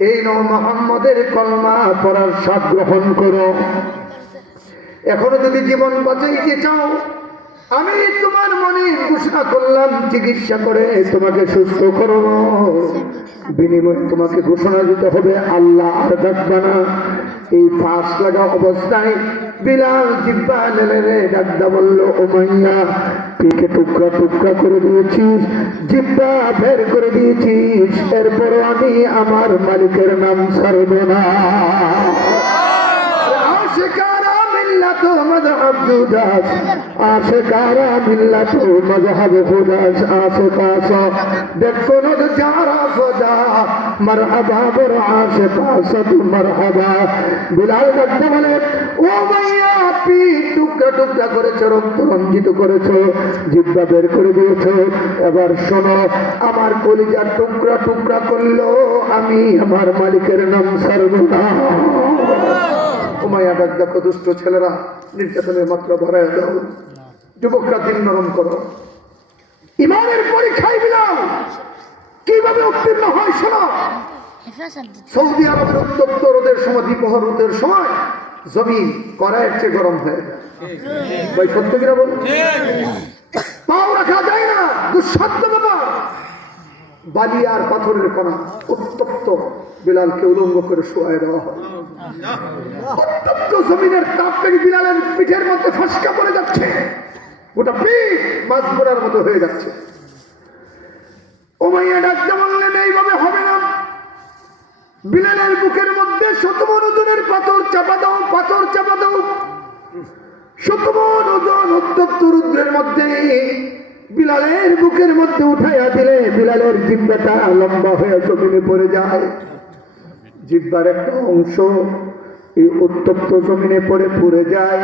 এই নাও মুহাম্মদের কলমা পড়ার স্বাদ গ্রহণ করো। এখনো যদি জীবন বাঁচাইতে চাও, আমি তোমার মনে ঘোষণা করলাম চিকিৎসা করে তোমাকে সুস্থ করো, বিনিময়ে তোমাকে ঘোষণা দিতে হবে আল্লাহ আর ডাকবা না। এই ফাঁস লাগা অবস্থায় বিলাল জিহ্বা নেড়ে ডাকদা বলল, উমাইয়া, পিঠে টুকরা টুকরা করে দিয়েছিস, জিহ্বা বের করে দিয়েছিস, এরপরও আমি আমার মালিকের নাম ছাড়ব না। আশিকারা মিল্লাত মাযহাব জুদাস, আশিকারা মিল্লাত মাযহাব খুদাস, আশিকাস দেখো না যারা খোদা মারহাবা বর আশিকাসাত মারহাবা। বিলাল ডাকতে বলে, ও মাইয়া, পিঠ টুকরা টুকরা করেছো, রক্ত রঞ্জিত করেছো, জিহ্বা বের করে দিয়েছো, এবার শোনো, আমার কলিজা টুকরা টুকরা করলো, আমি আমার মালিকের নাম ছাড়ব না। উমাইয়া ডাক, দেখো দুষ্ট ছেলেরা, নির্যাতনের মাত্রা বাড়ায় দাও, যুবকরা দিন নরম করো। ইমানের পরীক্ষায় বিলাল কিভাবে উত্তীর্ণ হয় শোনো। সৌদি আরবের উত্তপ্ত রোদের সময়, দ্বিপ্রহর রোদের সময় জমিন কড়াইয়ের চেয়ে গরম হয়ে যায়। ভাই সত্য কিনা বল? পাও রাখা যায় না, দুঃসাধ্য ব্যাপার। বালি আর পাথরের কণা উত্তপ্ত বিলালকে উলঙ্গ করে শোয়ায় দেওয়া হয়। উত্তপ্ত জমিনের তাপ থেকে বিলালের পিঠের মধ্যে ফসকা পড়ে যাচ্ছে, গোটা পিঠ মাছ বোড়ার মতো হয়ে যাচ্ছে। উমাইয়া ডাকতে বললেন, এইভাবে হবে না, বিলালের বুকের মধ্যে 100 মণ ওজনের পাথর চাপা দাও, পাথর চাপা দাও। 100 মণ ওজন উত্তপ্ত রুদ্রের মধ্যে বিলালের বুকের মধ্যে উঠাইয়া দিলে বিলালের জিহ্বাটা লম্বা হয়ে জমিনে পড়ে যায়। জিহ্বার একটা অংশ এই উত্তপ্ত জমিনে পড়ে পুড়ে যায়।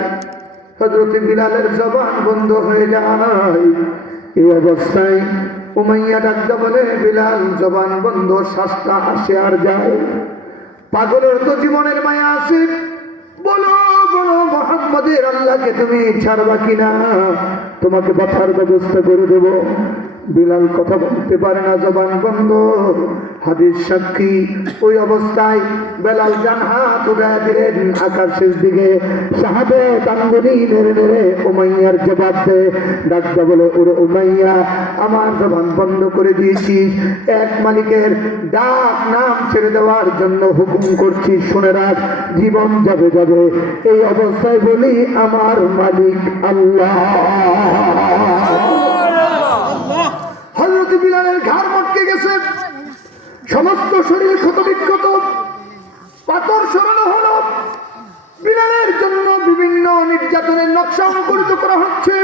হযরত বিলালের জবান বন্ধ হয়ে যায়। এই অবস্থায় উমাইয়া ডাকতে বলে, বিলাল জবান বন্ধ, শ্বাসটা আসে আর যায়, পাগলের তো জীবনের মায়া আছে, বলো বলো মুহাম্মদের আল্লাহকে তুমি ছাড়বা কিনা, তোমাকে বাঁচার ব্যবস্থা করে দেব। বিলাল কথা বলতে পারে না, জবান বন্ধ। হাদিস সাক্ষী, ওই অবস্থায় বেলাল ডান হাত উঠায় দিলেন আকাশের দিকে, শাহাদাত আঙ্গুলি নেড়ে নেড়ে উমাইয়ার জবাব দেয়, ডাকতে বলে, ওরে উমাইয়া, আমার জবান বন্ধ করে দিয়েছিস, এক মালিকের ডাক নাম ছেড়ে দেওয়ার জন্য হুকুম করছিস, শুনে রাখ, জীবন যাবে যাবে, এই অবস্থায় বলি আমার মালিক আল্লাহ। হযরত বিলালের ঘাড় মটকে গেছে, সমস্ত শরীর ক্ষত বিক্ষত, পাথর সরানো হলো। বিলালের জন্য বিভিন্ন নির্যাতনের নকশা অনুকূলিত করা হচ্ছে।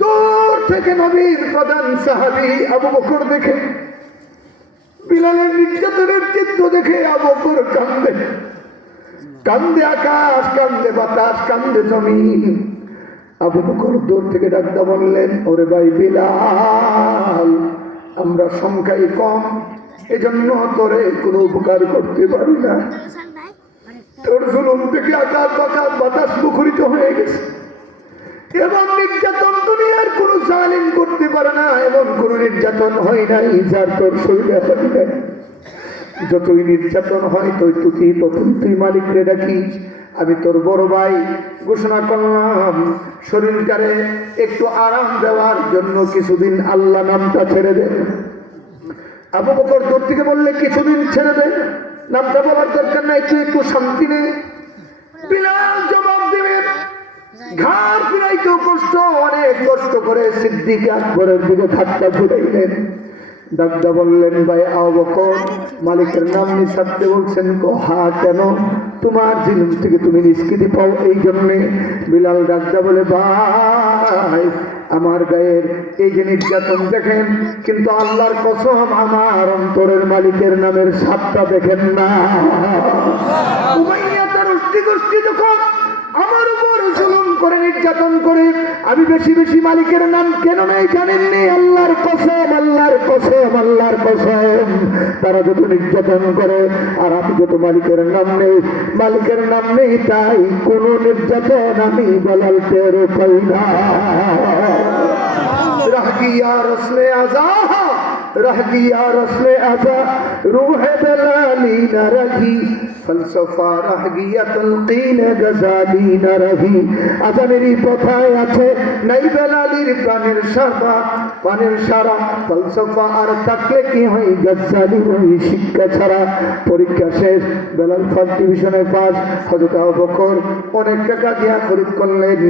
দূর থেকে নবীর প্রধান সাহাবী আবু বকর দেখে, বিলালের নির্যাতনের চিত্র দেখে আবু বকর কান্দে, কান্দে আকাশ, কান্দে বাতাস, কান্দে জমিন। আবু বকর দূর থেকে ডাকতে বললেন, ওরে ভাই বিলাল, আমরা সংখ্যায় কম, এজন্য তোরে কোনো উপকার করতে পারি না, তোর জুলুম থেকে আকাশ বাতাস মুখরিত হয়ে গেছে, এবং নির্যাতন দুনিয়ার কোন জালিম করতে পারে না, এমন কোন নির্যাতন হয় নাই যার তোর শরীরে হয় নাই। যতই নির্যাতন হয় তুই মালিকরে ডাকিস। আমি তোর বড় ভাই ঘোষণা করলাম, শরীরটারে একটু আরাম দেওয়ার জন্য কিছুদিন আল্লাহ নামটা ছেড়ে দে। আবু বকর দূর থেকে বললে, কিছুদিন ছেড়ে দে, নামটা বলার দরকার নাই, তুই একটু শান্তি নে। বিলাল জবাব দেবেন, ঘাড় ফিরাইতেও কষ্ট, অনেক কষ্ট করে সিদ্দিক আকবরের দিকে ধাক্কা ঘুরাইলেন। ডাকদা বললেন, ভাই আবু বকর, মালিকের নাম নিঃশব্দে বলছেন, হা কেন, তোমার জিলুম থেকে তুমি নিষ্কৃতি পাও এই জন্যে। বিলাল ডাকদা বলে, ভাই আমার গায়ের এই যে নির্যাতন দেখেন, কিন্তু আল্লাহর কসম আমার অন্তরের মালিকের নামের সাপটা দেখেন না। উমাইয়া তার অস্থি যখন আমার উপর জুলুম করে, নির্যাতন করে, আমি বেশি বেশি মালিকের নাম কেন নেই জানেননি? আল্লাহর কসম, আল্লাহর কসম, আল্লাহর কসম, তারা যত নির্যাতন করে আর আমি যত মালিকের নাম নেই, মালিকের নাম নেই, তাই কোন নির্যাতন আমি বেলাল টের পাই না। रह गया रस्म आजा, रह गया रस्म आजा, रूह बेलाली न रही, फलसफा रह गया तलकीन गजाली न रही। আজানেরই কথায় আছে, নাই বেলালির প্রাণের সারা, প্রাণের সারা, ফলসফা আর থাকলে কি হয়, গজালি ওই শিক্ষা ছাড়া। পরীক্ষা শেষ, বেলাল ফার্স্ট ডিভিশনে পাস। হযরত আবু বকর অনেক টাকা দিয়া খরিদ করলেন,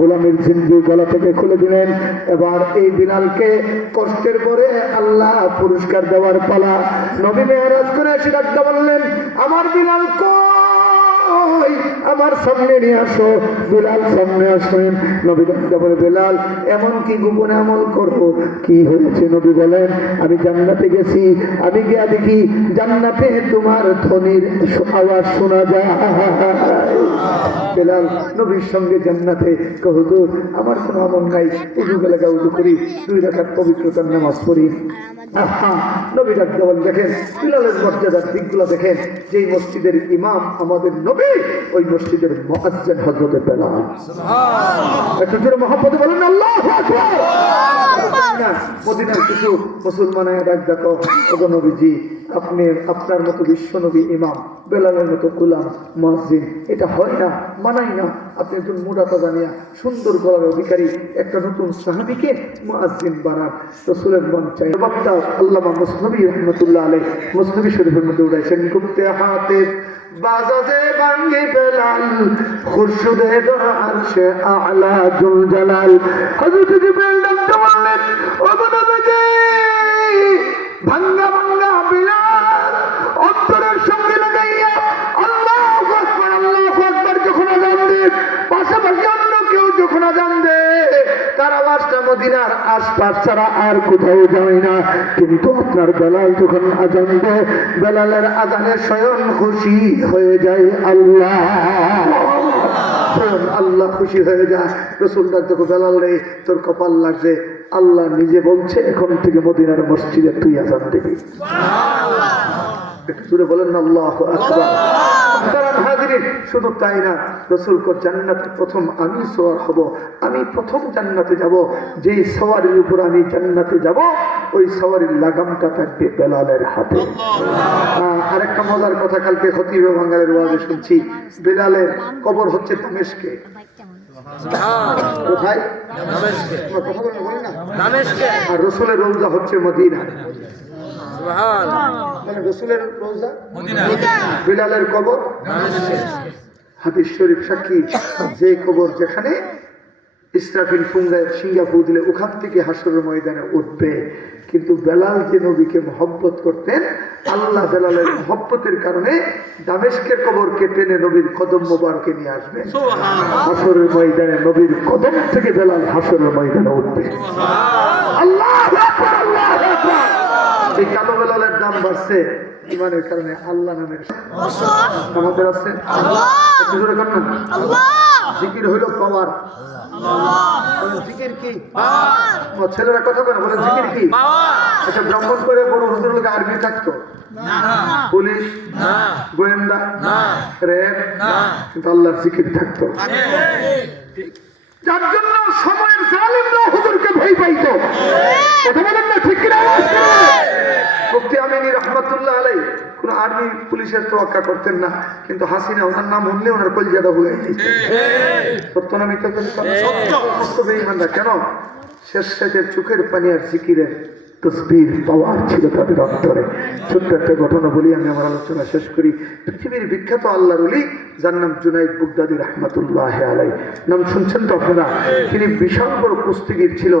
গোলামের জিন্দি গলা থেকে খুলে দিলেন। এবার এই বিলালকে কষ্টের পরে আল্লাহ পুরস্কার দেওয়ার পালা। নবী মেরাজ করে এসে ডাকতে বললেন, আমার বিলাল কই, আমার সামনে নিয়ে আসো। বিলাল সামনে আসলেন। নবী ডাকতে বলে, বিলাল এমন কি গোপনে আমল করো, কি হয়েছে? নবী বলেন, আমি জান্নাতে গেছি, আমি গিয়া দেখি জান্নাতে তোমার ধ্বনির আওয়াজ শোনা যায়। বিলাল নবীর সঙ্গে জান্নাতে, হুজুর আমার কোনো আমল নাই, উজু বেলাকা উজু করি, 2 রাকাত পবিত্রতার নামাজ পড়ি। নবী ডাকতে বলেন, দেখেন বিলালের মর্যাদার দিকগুলো দেখেন, যেই মসজিদের ইমাম আমাদের নবী, ওই মসজিদের মুয়াজ্জিন হযরত বেলাল। একটু জোরে মহব্বতে বলেন আল্লাহু আকবার। মদিনার কিছু মুসলমানের ডাক দেখো, ওগো নবীজি, আপনি আপনার মতো বিশ্ব নবী ইমাম, বেলালের মতো গোলাম মুয়াজ্জিন, এটা হয় না, মানাই না। আপনি একজন মুরাতা জানিয়া সুন্দর গলার অধিকারী একটা নতুন সাহাবীকে মুয়াজ্জিন বানান, রাসূলের মন চাই। বক্তা আল্লামা মুসনবী রাহমাতুল্লাহ আলাইহি মুসনবী শরীফের মধ্যে উঠাইছেন, গুপ্তে হাতে বাজাজে বাঙ্গি বেলাল, খুরশুদে আরশে আ'লা জুল জালাল। হযরত জিবরাইল ডাকতে বললেন, ওগো নবীজি, ভাঙ্গা ভাঙ্গা বিলাল অন্তরের সঙ্গে লাগাইয়া আল্লাহু আকবার, আল্লাহু আকবার যখন আযান দেন, পাশাপাশি অন্য কেউ যখন আযান দেয়, তার আওয়াজটা মদিনার আশপাশ ছাড়া আর কোথাও যায় না। কিন্তু আপনার বেলাল যখন আযান দেয়, বেলালের আযানে স্বয়ং খুশি হয়ে যায় আল্লাহ। আল্লাহ খুশি হয়ে যায়। রসুল ডাকতে বেলাল রে তোর কপাল লাগছে, আল্লাহ নিজে বলছে এখন থেকে মদিনার মসজিদে তুই আযান দিবি। একটু জোরে বলেন না আল্লাহু আকবার। হাজিরিন, শুধু তাই না, রসুল কো জান্নাতে প্রথম আমি সওয়ার হব, আমি প্রথম জান্নাতে যাব। যেই সওয়ারির উপর আমি জান্নাতে যাব ওই সওয়ারির লাগামটা থাকবে বেলালের হাতে। আরেকটা মজার কথা, কালকে খতিব বাঙালির ওয়াজে শুনছি, বেলালের কবর হচ্ছে দামেস্কে। কোথায়? আর রসুলের রওজা হচ্ছে মদিনা। রসুলের রওজা বিলালের কবর হাদিস শরীফ সাক্ষী, যে কবর যেখানে ইসরাফিল ফুঙ্গায় সিঙ্গাপু দিলে ওখান থেকে হাসরের ময়দানে উঠবে। কিন্তু বেলাল যে নবীকে মহব্বত করতেন, আল্লাহ বেলালের মহব্বতের কারণে দামেস্কের কবরকে টেনে নবীর কদম মোবারকে নিয়ে আসবে। হাসরের ময়দানে নবীর কদম থেকে বেলাল হাসরের ময়দানে উঠবে। আল্লাহু আকবার, আল্লাহু আকবার। এই কালো বেলালের দাম বাড়ছে ইমানের কারণে। আল্লাহ নামের আমাদের আছে জিকির হইল পাওয়ার। জিকির কি? ছেলেরা কথা বলে বলেন জিকির কি? আচ্ছা, ব্রাহ্মণ করে বড় হুজুর আর্মি থাকতো, পুলিশ, গোয়েন্দা, র্যাব, কিন্তু আল্লাহর জিকির থাকতো। যার জন্য সময়ের জালিমরা হুজুরকে ভয় পাইতো। কথা বলেন না ঠিক কিনা? মুফতি আমিনী রহমাতুল্লাহ আলাইহি কোন আর্মি পুলিশের তোয়াক্কা করতেন না, কিন্তু হাসিনা ওনার নাম শুনলে ওনার কলিজাটা ভুলে যেত। সত্য না মিথ্যা? সত্য। বেঈমানরা কেন? শেষ শেষের চোখের পানি আর জিকিরের তসবির পাওয়ার ছিল তাদের অন্তরে। ছোট্ট একটা ঘটনা বলি, আমি আমার আলোচনা শেষ করি। পৃথিবীর বিখ্যাত আল্লাহর ওলি, যার নাম জুনাইদ বুগদাদি রহমাতুল্লাহ আলাইহি, নাম শুনছেন তো আপনারা? তিনি বিশাল বড় কুস্তিগির ছিল।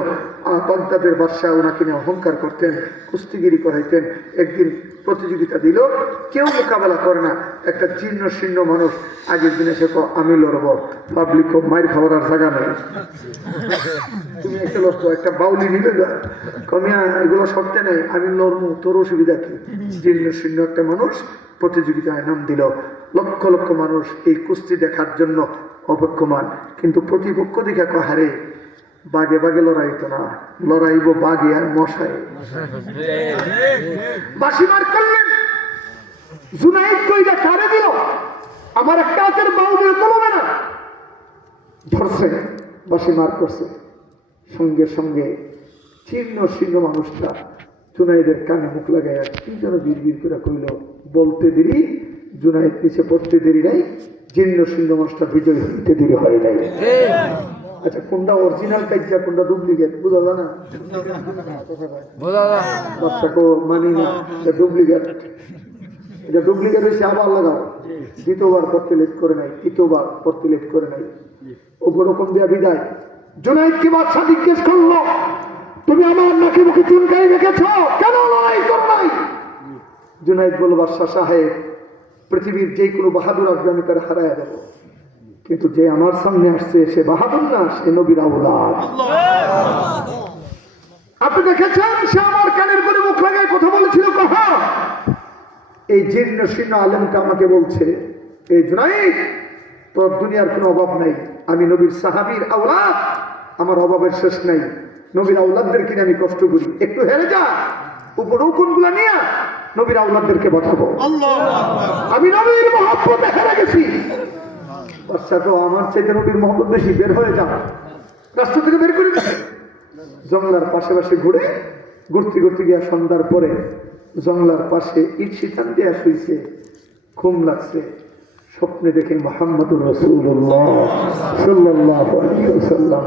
বাগদাদের বাদশাহ ওনাকে নিয়ে অহংকার করতেন, কুস্তিগিরি করাইতেন। একদিন প্রতিযোগিতা দিল, কেউ মোকাবেলা করে না। একটা জীর্ণ শীর্ণ মানুষ আগের দিনে সে আমি লড়ব, পাবলিক মায়ের খাবার আর জায়গা নেই, তুমি এসে লড়তো। একটা বাউলি নিলে কমিয়া এগুলো শর্তে নেই, আমি লড়বো, তোর অসুবিধা কি? জীর্ণ শীর্ণ একটা মানুষ প্রতিযোগিতায় নাম দিল। লক্ষ লক্ষ মানুষ এই কুস্তি দেখার জন্য অপেক্ষমান, কিন্তু প্রতিপক্ষ দেখে হারে বাগে বাগে লড়াইতো না, লড়াইব বাগে আর মশাই। বাঁশি মার করলেন, জুনাইদ কইটা কারে দিল, আমার একটা হাতের বাউ দিয়ে কমবে না, ধরছে বাঁশি মার করছে। সঙ্গে সঙ্গে জীর্ণ শীর্ণ মানুষটা জুনাইদের কানে মুখ লাগাইয়া কি যেন বিড়বিড় করে কইল। বলতে দেরি, জুনাইদ পিছে পড়তে দেরি নাই, জীর্ণ শীর্ণ মানুষটা বিজয় হইতে দেরি হয় নাই। আচ্ছা, কোনটা অরিজিনাল কাজটা, কোনটা ডুপ্লিকেট বোঝা যায় না? বাচ্চাকে মানি না, ডুপ্লিকেট। এটা ডুপ্লিকেট হয়েছে, আবার লাগাও। দ্বিতীয়বার পড়তে লেট করে নাই, তৃতীয়বার পড়তে লেট করে নাই, ওরকম দেয়া বিদায়। জুনাইদকে বাদশা জিজ্ঞেস করলো, তুমি আমার নাকি মুখে চুনকাই রেখেছ, কেন লড়াই করো নাই? জুনাইদ বলল, বাদশা সাহেব, পৃথিবীর যে কোনো বাহাদুর আসবে আমি তার হারাইয়া দেব, কিন্তু যে আমার সামনে আসছে সে বাহাদুর না, সে নবীর আওলাদ। আপনি দেখেছেন সে আমার কানের পরে মুখ লাগায় কথা বলেছিল। কহা এই জীর্ণ শীর্ণ আলেমটা আমাকে বলছে, এই জুনাইদ, তোর দুনিয়ার কোনো অভাব নাই, আমি নবীর সাহাবীর আওলাদ, আমার অভাবের শেষ নাই, নবীর আওলাদদেরকে নিয়ে আমি কষ্ট করি, একটু হেরে যা, উপর কোনগুলা নিয়ে নবীর আওলাদদেরকে বাঁচাবো। আমি নবীর মহব্বতে হেরে গেছি। বাচ্চাকে আমার চাইতে নবীর মহব্বত বেশি, বের হয়ে যা, রাষ্ট্র থেকে বের করে দিচ্ছে। জঙ্গলার পাশে পাশে ঘুরে ঘুরতে ঘুরতে গিয়া সন্ধ্যার পরে জঙ্গলার পাশে ইট শিতান দেয়া শুইছে, ঘুম লাগছে। স্বপ্নে দেখে মুহাম্মদুর রাসূলুল্লাহ সাল্লাল্লাহু আলাইহি ওয়াসাল্লাম,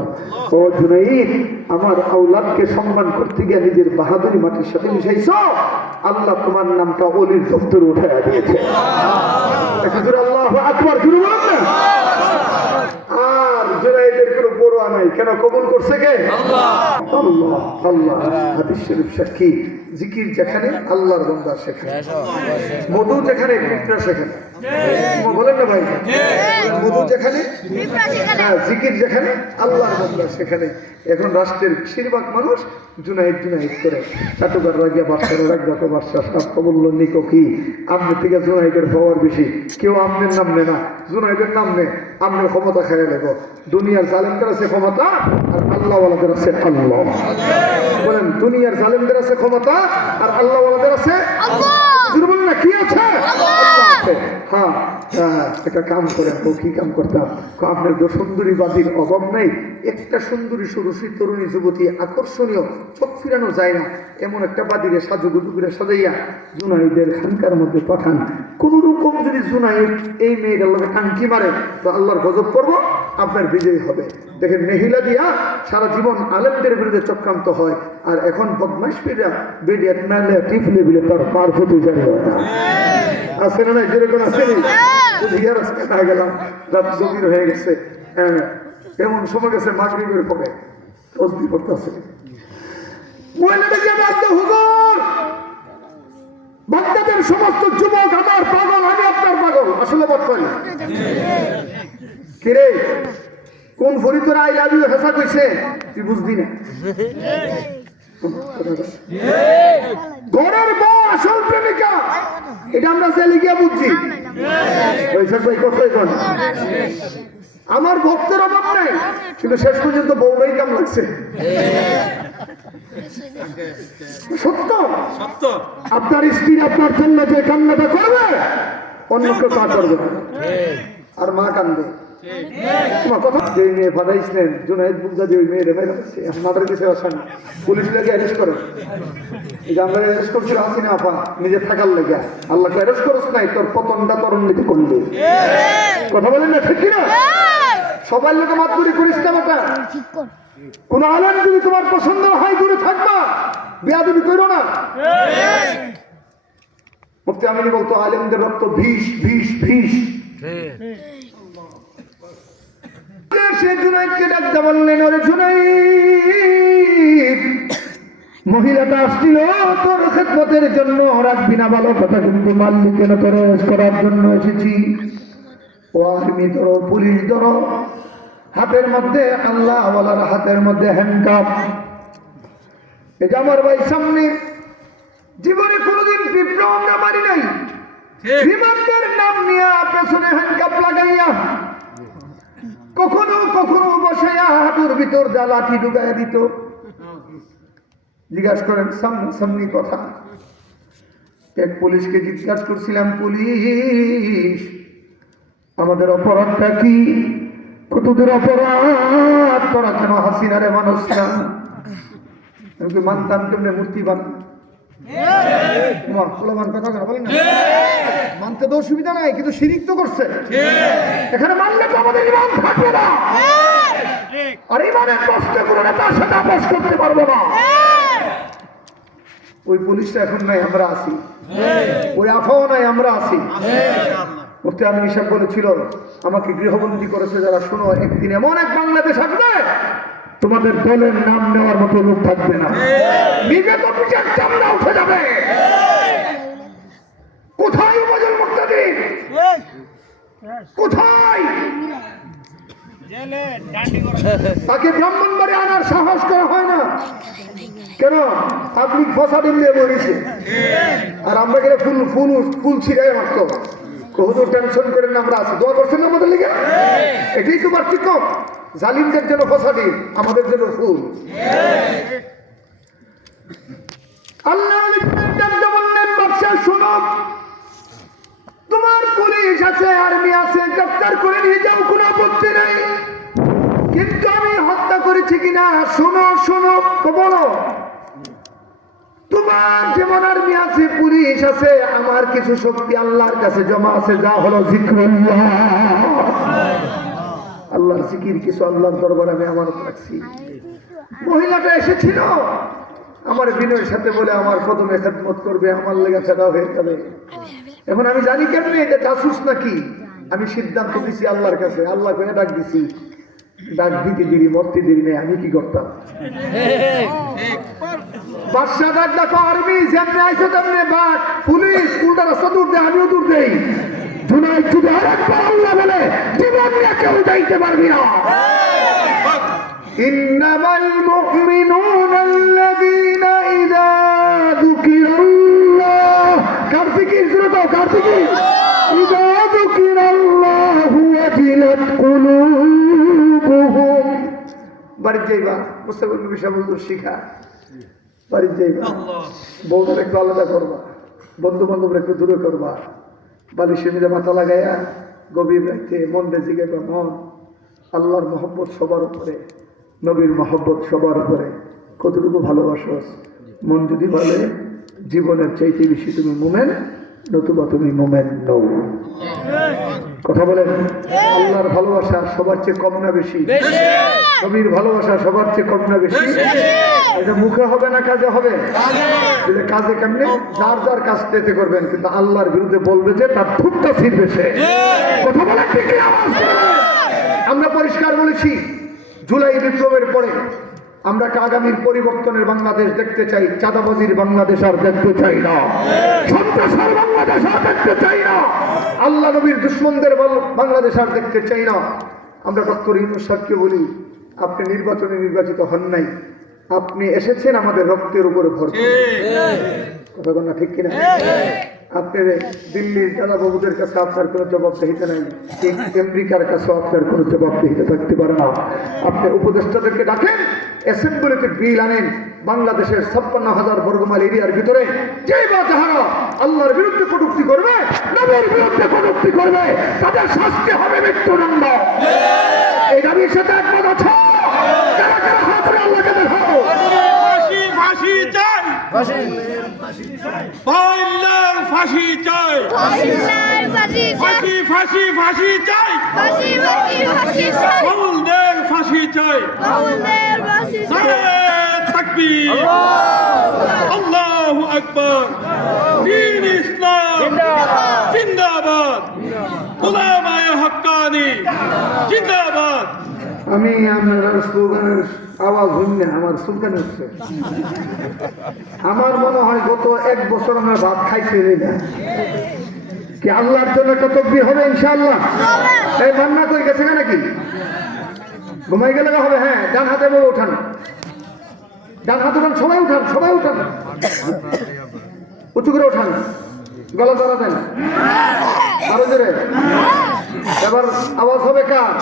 ও জুনাইদ, আমার আওলাদকে সম্মান করতে গিয়ে নিজের বাহাদুরি মাটির সাথে মিশাইছো, আল্লাহ তোমার নামটা ওলির দপ্তরে উঠাইয়া দিয়েছে। আল্লাহু আকবার, জুড়ে বলেন না। আর জুনাইদের কোনো পরোয়া নাই, কেন? কবুল করছে কে? আল্লাহ। আল্লাহ আল্লাহ। হাদিস শরীফ সাক্ষী, জিকির যেখানে আল্লাহর বান্দা সেখানে, মধু যেখানে পিঁপড়া সেখানে। বলেন না ভাই, মধু যেখানে, হ্যাঁ, জিকির যেখানে আল্লাহর বান্দা সেখানে। এখন রাষ্ট্রের বেশিরভাগ মানুষ জুনাইদ জুনাইদ করে চাটুকার রাগিয়া বাদশার রাখবা তো বাদশাহ সাপ কবুল্ল নিকো কি আমনে থেকে জুনাইদের পাওয়ার বেশি। কেউ আমনের নাম নে না, জুনাইদের নাম নে, আমনের ক্ষমতা খাইয়া নেব। দুনিয়ার জালেমদের আছে ক্ষমতা, আর আল্লাহওয়ালাদের আছে আল্লাহ। বলেন, দুনিয়ার জালেমদের আছে ক্ষমতা, আর আল্লাহওয়ালাদের আছে আল্লাহ। বলেন না, কি আছে? আল্লাহ আছে। হ্যাঁ, একটা কাম করেন। কি কাম করতাম? আপনার তো সুন্দরী বাদীর অভাব নাই, একটা সুন্দরী সুরসী তরুণী যুবতী আকর্ষণীয়, চোখ ফিরানো যায় না এমন একটা বাদীরে সাজুগুজু করে সাজাইয়া জুনাইদের খানকার মধ্যে পাঠান। কোন রকম যদি জুনাইদ এই মেয়েটার লোকে টাঙ্কি মারে তো আল্লাহর গজব করবো, আপনার বিজয়ী হবে। দেখেন, মেহিলা দিয়া সারা জীবন আলেমদের বিরুদ্ধে চক্রান্ত হয়, আর এখন বদমাইশ পেরা বেডিয়া নালে টিফলে বিলে তার পার হতে জানি হয় না। আছে না নাই? যেরকম আছে গেলাম, রাত গভীর হয়ে গেছে, হ্যাঁ, এমন সময় গেছে মাগরিবের পরে তসবিহ পড়তেছে। বাগদাদের সমস্ত যুবক আমার পাগল, আমি আপনার পাগল। আসলে বর্তমানে কিরে কোন ফরিদরা আই লাভ ইউ হেসা কইছে তুই বুঝবি না। ঘরের বউ আসল প্রেমিকা, এটা আমরা জেলে গিয়া বুঝছি। আমার ভক্তের অভাব নাই, কিন্তু শেষ পর্যন্ত বউরাই কাম লাগছে। সত্য সত্য। আপনার স্ত্রী আপনার জন্য যে কান্নাটা করবে, অন্য কেউ তা করবে না। আর মা কান্দবে। তোমার কথা যে মেয়ে ফাদাইছিলেন জুনাইদ বুগদাদি, ওই মেয়ের মাথার কিছু আসেন, পুলিশ লাগে অ্যারেস্ট করে। এই যে আমরা অ্যারেস্ট করছি হাসিনা আপা নিজে থাকার লেগে, আল্লাহকে অ্যারেস্ট করছ নাই, তোর পতনটা তরণ্ডিত করলি। কথা বলেন না, ঠিক কিনা? সবাই লোকে মাতবুরি করিস না বেটা। কোন আলেম যদি তোমার পছন্দ হয় দূরে থাকবা, বেয়াদবি করো না। মুফতি আমিনী বলতো, আলেমদের রক্ত বিষ বিষ বিষ। সে জুনাইদকে ডাকতে বললেন, ওরে জুনাইদ, মহিলাটা আসছিল তোর খেদমতের জন্য, রাখবি না ভালো কথা, কিন্তু মাল্লিকের তোর করার জন্য এসেছি। ও আর্মি ধরো, পুলিশ ধরো, হাতের মধ্যে আল্লাহ ওয়ালার হাতের মধ্যে হ্যান্ডকাপ। এটা আমার ভাই সামনে জীবনে কোনোদিন বিপ্লব আমরা মারি নাই। রিমান্ডের নাম নিয়ে পেছনে হ্যান্ডকাপ লাগাইয়া কখনো কখনো বসাইয়া হাঁটুর ভিতর যা লাঠি ঢুকাইয়া দিত। জিজ্ঞাসা করেন সামনাসামনি কথা। এক পুলিশকে জিজ্ঞাসা করছিলাম, পুলিশ আমাদের অপরাধটা কি? কতদূর অপরাধ? তোরা কেন হাসিনারে মানুষ না? আমি মানতাম কেমনে মূর্তি বানা। মানতে তো অসুবিধা নাই, কিন্তু শিরিক তো করছে। এখানে মানলে তো আমাদের ইমান থাকবে না, আর ইমানের প্রশ্ন করে তার সাথে আপোষ করতে পারবো না। ওই পুলিশটা এখন নাই, আমরা আছি। ওই আফাও নাই, আমরা আছি। মুফতি আমিনী সাহেব বলেছিল, আমাকে গৃহবন্দী করেছে যারা, শোনো, একদিন এমন এক বাংলাদেশ আসবে তোমাদের দলের নাম নেওয়ার মতো লোক থাকবে না। নিজে তো পিছের চামড়া উঠে যাবে। কোথায় উপজেলা মুক্তাদিন? কোথায়? তাকে ব্রাহ্মণবাড়ি আনার সাহস করা হয় না কেন? পাবলিক ফসাদ দিয়ে বলেছে, আর আমরা গেলে ফুল ফুল ফুল ছিড়াই মারত। হুজুর টেনশন করেন না, আমরা আছি। দোয়া করছেন আমাদের লিগে? এটাই তো পার্থক্য। জালিমদের জন্য ফসাদি, আমাদের জন্য ফুল। আল্লাহ বললেন, বাদশা শোনো, তোমার পুলিশ আছে, আর্মি আছে, গ্রেফতার করে নিয়ে যাও, কোনো আপত্তি নাই। কিন্তু আমি হত্যা করেছি কিনা শোনো, শোনো তো বলো। তোমার যেমন আর্মি আছে, পুলিশ আছে, আমার কিছু শক্তি আল্লাহর কাছে জমা আছে, যা হলো জিক্রুল্লাহ। আল্লাহর জিকির কিছু আল্লাহর দরবারে আমি আমানত রাখছি। মহিলাটা এসেছিল আমার বিনয়ের সাথে বলে আমার কদমে খেদমত করবে, আমার লেগে ফেদা হয়ে যাবে। এখন আমি জানি কেমনি এটা জাসুস নাকি। আমি সিদ্ধান্ত দিছি আল্লাহর কাছে, আল্লাহকে ডাক দিছি। ডাক দিতে দিদি, মরতে দেরি নেই। আমি কি করতাম? বাদশা ডাক দেখো আর্মি যেমনি আইছো তেমনি বাঘ পুলিশ উল্টা রাস্তা দূর দেয় আমিও দূর দেই জুনাইদ যদি আরেকবার আল্লাহ বলে জীবন নিয়ে কেউ যাইতে পারবি না ইন্নামাল মুমিনুনা আল্লাযীনা ইযা যুকিরাল্লাহ কার্তিকির শ্রোতা কার্তিকির ইযা যুকিরাল্লাহু ওয়াজিলাত কুলুবুহুম বাড়ি যাইবা মুস্তাফিজ বিষয় বলতো শিখা বাড়ি যাইবা বউদের একটু আলাদা করবা বন্ধু বান্ধবের একটু দূরে করবা বালিশে মিলে মাথা লাগাইয়া গভীর রাইতে মন বেঁচে গেবে মন আল্লাহর মহব্বত সবার উপরে নবীর মহব্বত সবার উপরে কতটুকু ভালোবাসো মন যদি বলে জীবনের চাইতে বেশি তুমি মোমেন নতুবা তুমি মোমেন নও কথা বলেন আল্লাহর ভালোবাসা সবার চেয়ে কম না বেশি নবীর ভালোবাসা সবার চেয়ে কম না বেশি এটা মুখে হবে না কাজে হবে কাজে কেমনে যার যার কাজ পেতে করবেন কিন্তু আল্লাহর বিরুদ্ধে বলবে যে তার ঠুকটা ছিঁড়বে সে কথা বলেন ঠিক আমরা পরিষ্কার বলেছি জুলাই বিপ্লবের পরে আমরা আগামীর পরিবর্তনের বাংলাদেশ দেখতে চাই চাঁদাবাজির বাংলাদেশ আর দেখতে চাই না সন্ত্রাসের বাংলাদেশ আর দেখতে চাই না আল্লাহ নবীর দুশ্মনদের বাংলাদেশ আর দেখতে চাই না আমরা ডক্টর ইউনূস সাহেবকে বলি আপনি নির্বাচনে নির্বাচিত হন নাই আপনি এসেছেন আমাদের রক্তের উপরে ভর কথা বল না ঠিক কিনা আপনি দিল্লির দাদাবাবুদের কাছে আপনার কোনো জবাবদিহিতা নাই আমেরিকার কাছে আপনার কোনো জবাবদিহিতা থাকতে পারে না আপনি উপদেষ্টাদেরকে ডাকেন অ্যাসেম্বলিতে বিল আনেন বাংলাদেশের 56,000 বর্গমাইল এরিয়ার ভিতরে যে বা যাহারা আল্লাহর বিরুদ্ধে কটূক্তি করবে নবীর বিরুদ্ধে কটূক্তি করবে তাদের শাস্তি হবে মৃত্যুদণ্ড এই দাবির সাথে একমত আছো কারা কারা হাত ধরে আল্লাহকে দেখাও ফাঁসি চাই বাংলার ফাঁসি চাই ফাঁসি ফাঁসি ফাঁসি চাই বাউলদের ফাঁসি চাই তাকবীর আল্লাহু আকবার দ্বীন ইসলাম জিন্দাবাদ উলামায়ে হক্কানি জিন্দাবাদ আমি আপনার স্লোগানের আওয়াজ শুনলে আমার সুলকানি উঠছে আমার মনে হয় গত 1 বছর আমরা ভাত খাইছি না কি আল্লাহর জন্য একটা তকবীর হবে ইনশাআল্লাহ এই মান্না কই গেছে নাকি ঘুমাই গেলে হবে হ্যাঁ ডান হাতে বলে উঠান ডান হাত উঠান সবাই উঠান উঁচু করে উঠান গলা ধরা দেন আরো জোরে এবার আওয়াজ হবে কার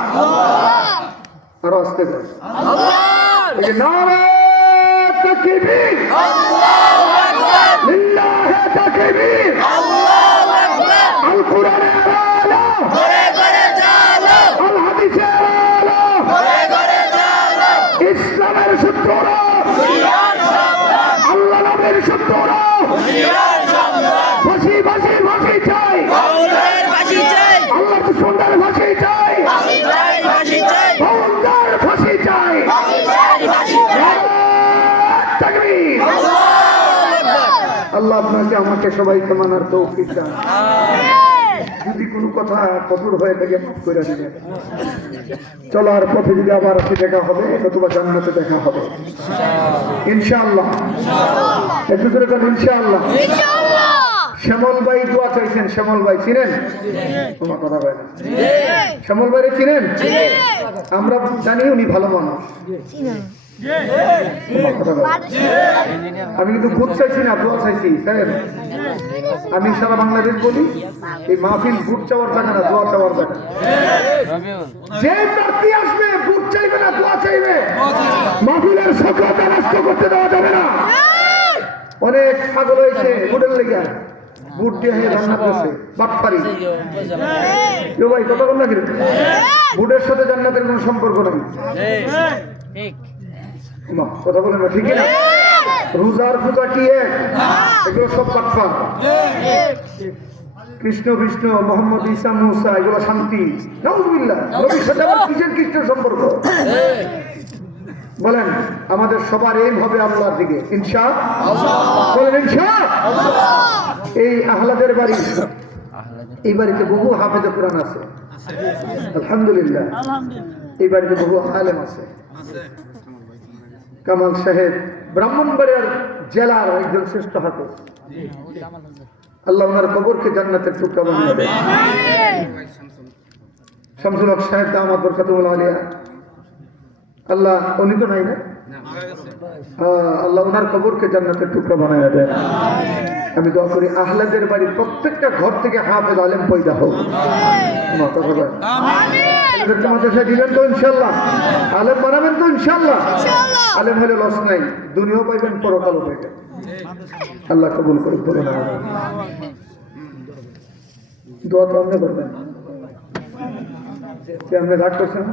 আরো আসতে করে নারে তাকবীর আল্লাহু আকবার লিল্লাহি তাকবীর আল্লাহু আকবার আল কোরআনের আলো ঘরে ঘরে জালো আল হাদিসের আলো ঘরে ঘরে জালো ইসলামের সূত্ররা হুঁশিয়ার সাবধান আল্লাহ নবীর সূত্ররা হুঁশিয়ার সাবধান ফাঁসি ফাঁসি ফাঁসি চাই বাউলের ফাঁসি চাই আল্লাহর সুন্দর ফাঁসি চাই ফাঁসি চাই ফাঁসি চাই বাউলের ফাঁসি চাই ফাঁসি চাই ফাঁসি চাই তাকবীর আল্লাহু আকবার আল্লাহ আপনাকে আমাকে সবাইকে মানার তৌফিক দান যদি কোনো কথা কঠোর হয়ে থাকে মাফ করে দিবেন চলার পথে যদি আবার আসি দেখা হবে অথবা জান্নাতে দেখা হবে ইনশাআল্লাহ একটু করে বলেন ইনশাআল্লাহ শ্যামল ভাই দোয়া চাইছেন শ্যামল ভাই চিনেন তোমার কথা বলে না শ্যামল ভাইরে চিনেন আমরা জানি উনি ভালো মানুষ আমি কিন্তু ভোট চাইছি না দোয়া চাইছি স্যার আমি সারা বাংলাদেশ বলি এই মাহফিল ভোট চাওয়ার জায়গা না দোয়া চাওয়ার জায়গা যে প্রার্থী আসবে ভোট চাইবে না দোয়া চাইবে মাহফিলের সফলতা নষ্ট করতে দেওয়া যাবে না অনেক পাগল হয়েছে ভোটের লেগে ভোট দিয়ে জান্নাত আছে বাটপারি কেউ ভাই কথা বল না কিন্তু ভোটের সাথে জান্নাতের কোনো সম্পর্ক নেই কথা বলেন না ঠিক না রোজার পূজা কি এগুলো সব বাটপা কৃষ্ণ কৃষ্ণ মোহাম্মদ ঈসা মুসা এগুলো শান্তি নাউজুবিল্লাহ নবীর সাথে আবার কিসের কৃষ্ণের সম্পর্ক বলেন আমাদের সবার এম হবে আল্লাহর দিকে ইনশাআল্লাহ বলেন ইনশাআল্লাহ এই আহলাদের বাড়ি এই বাড়িতে বহু হাফেজে কোরআন আছে আলহামদুলিল্লাহ এই বাড়িতে বহু আলেম আছে কামাল সাহেব ব্রাহ্মণবাড়িয়ার জেলার একজন শ্রেষ্ঠ হাফেজ। আল্লাহ ওনার কবরকে জান্নাতের টুকরা বানিয়ে দেন। শামসুল হক সাহেব দামাত বরকাতুল আলিয়া, আল্লাহ উনি তো নাই না, আল্লাহ ওনার কবরকে জান্নাতের টুকরা বানিয়ে দেন। আমি দোয়া করি আহলাদের বাড়ির প্রত্যেকটা ঘর থেকে হাফেজ আলেম পয়দা হোক। মাদ্রাসা দিবেন তো ইনশাল্লাহ, আলেম বানাবেন তো ইনশাল্লাহ। আলেম হলে লস নাই, দুনিয়াও পাইবেন পরকালও পাইবেন। আল্লাহ কবুল করুন, বলুন আমিন। দোয়া তো আপনি করবেন, আপনি রাগ করছেন।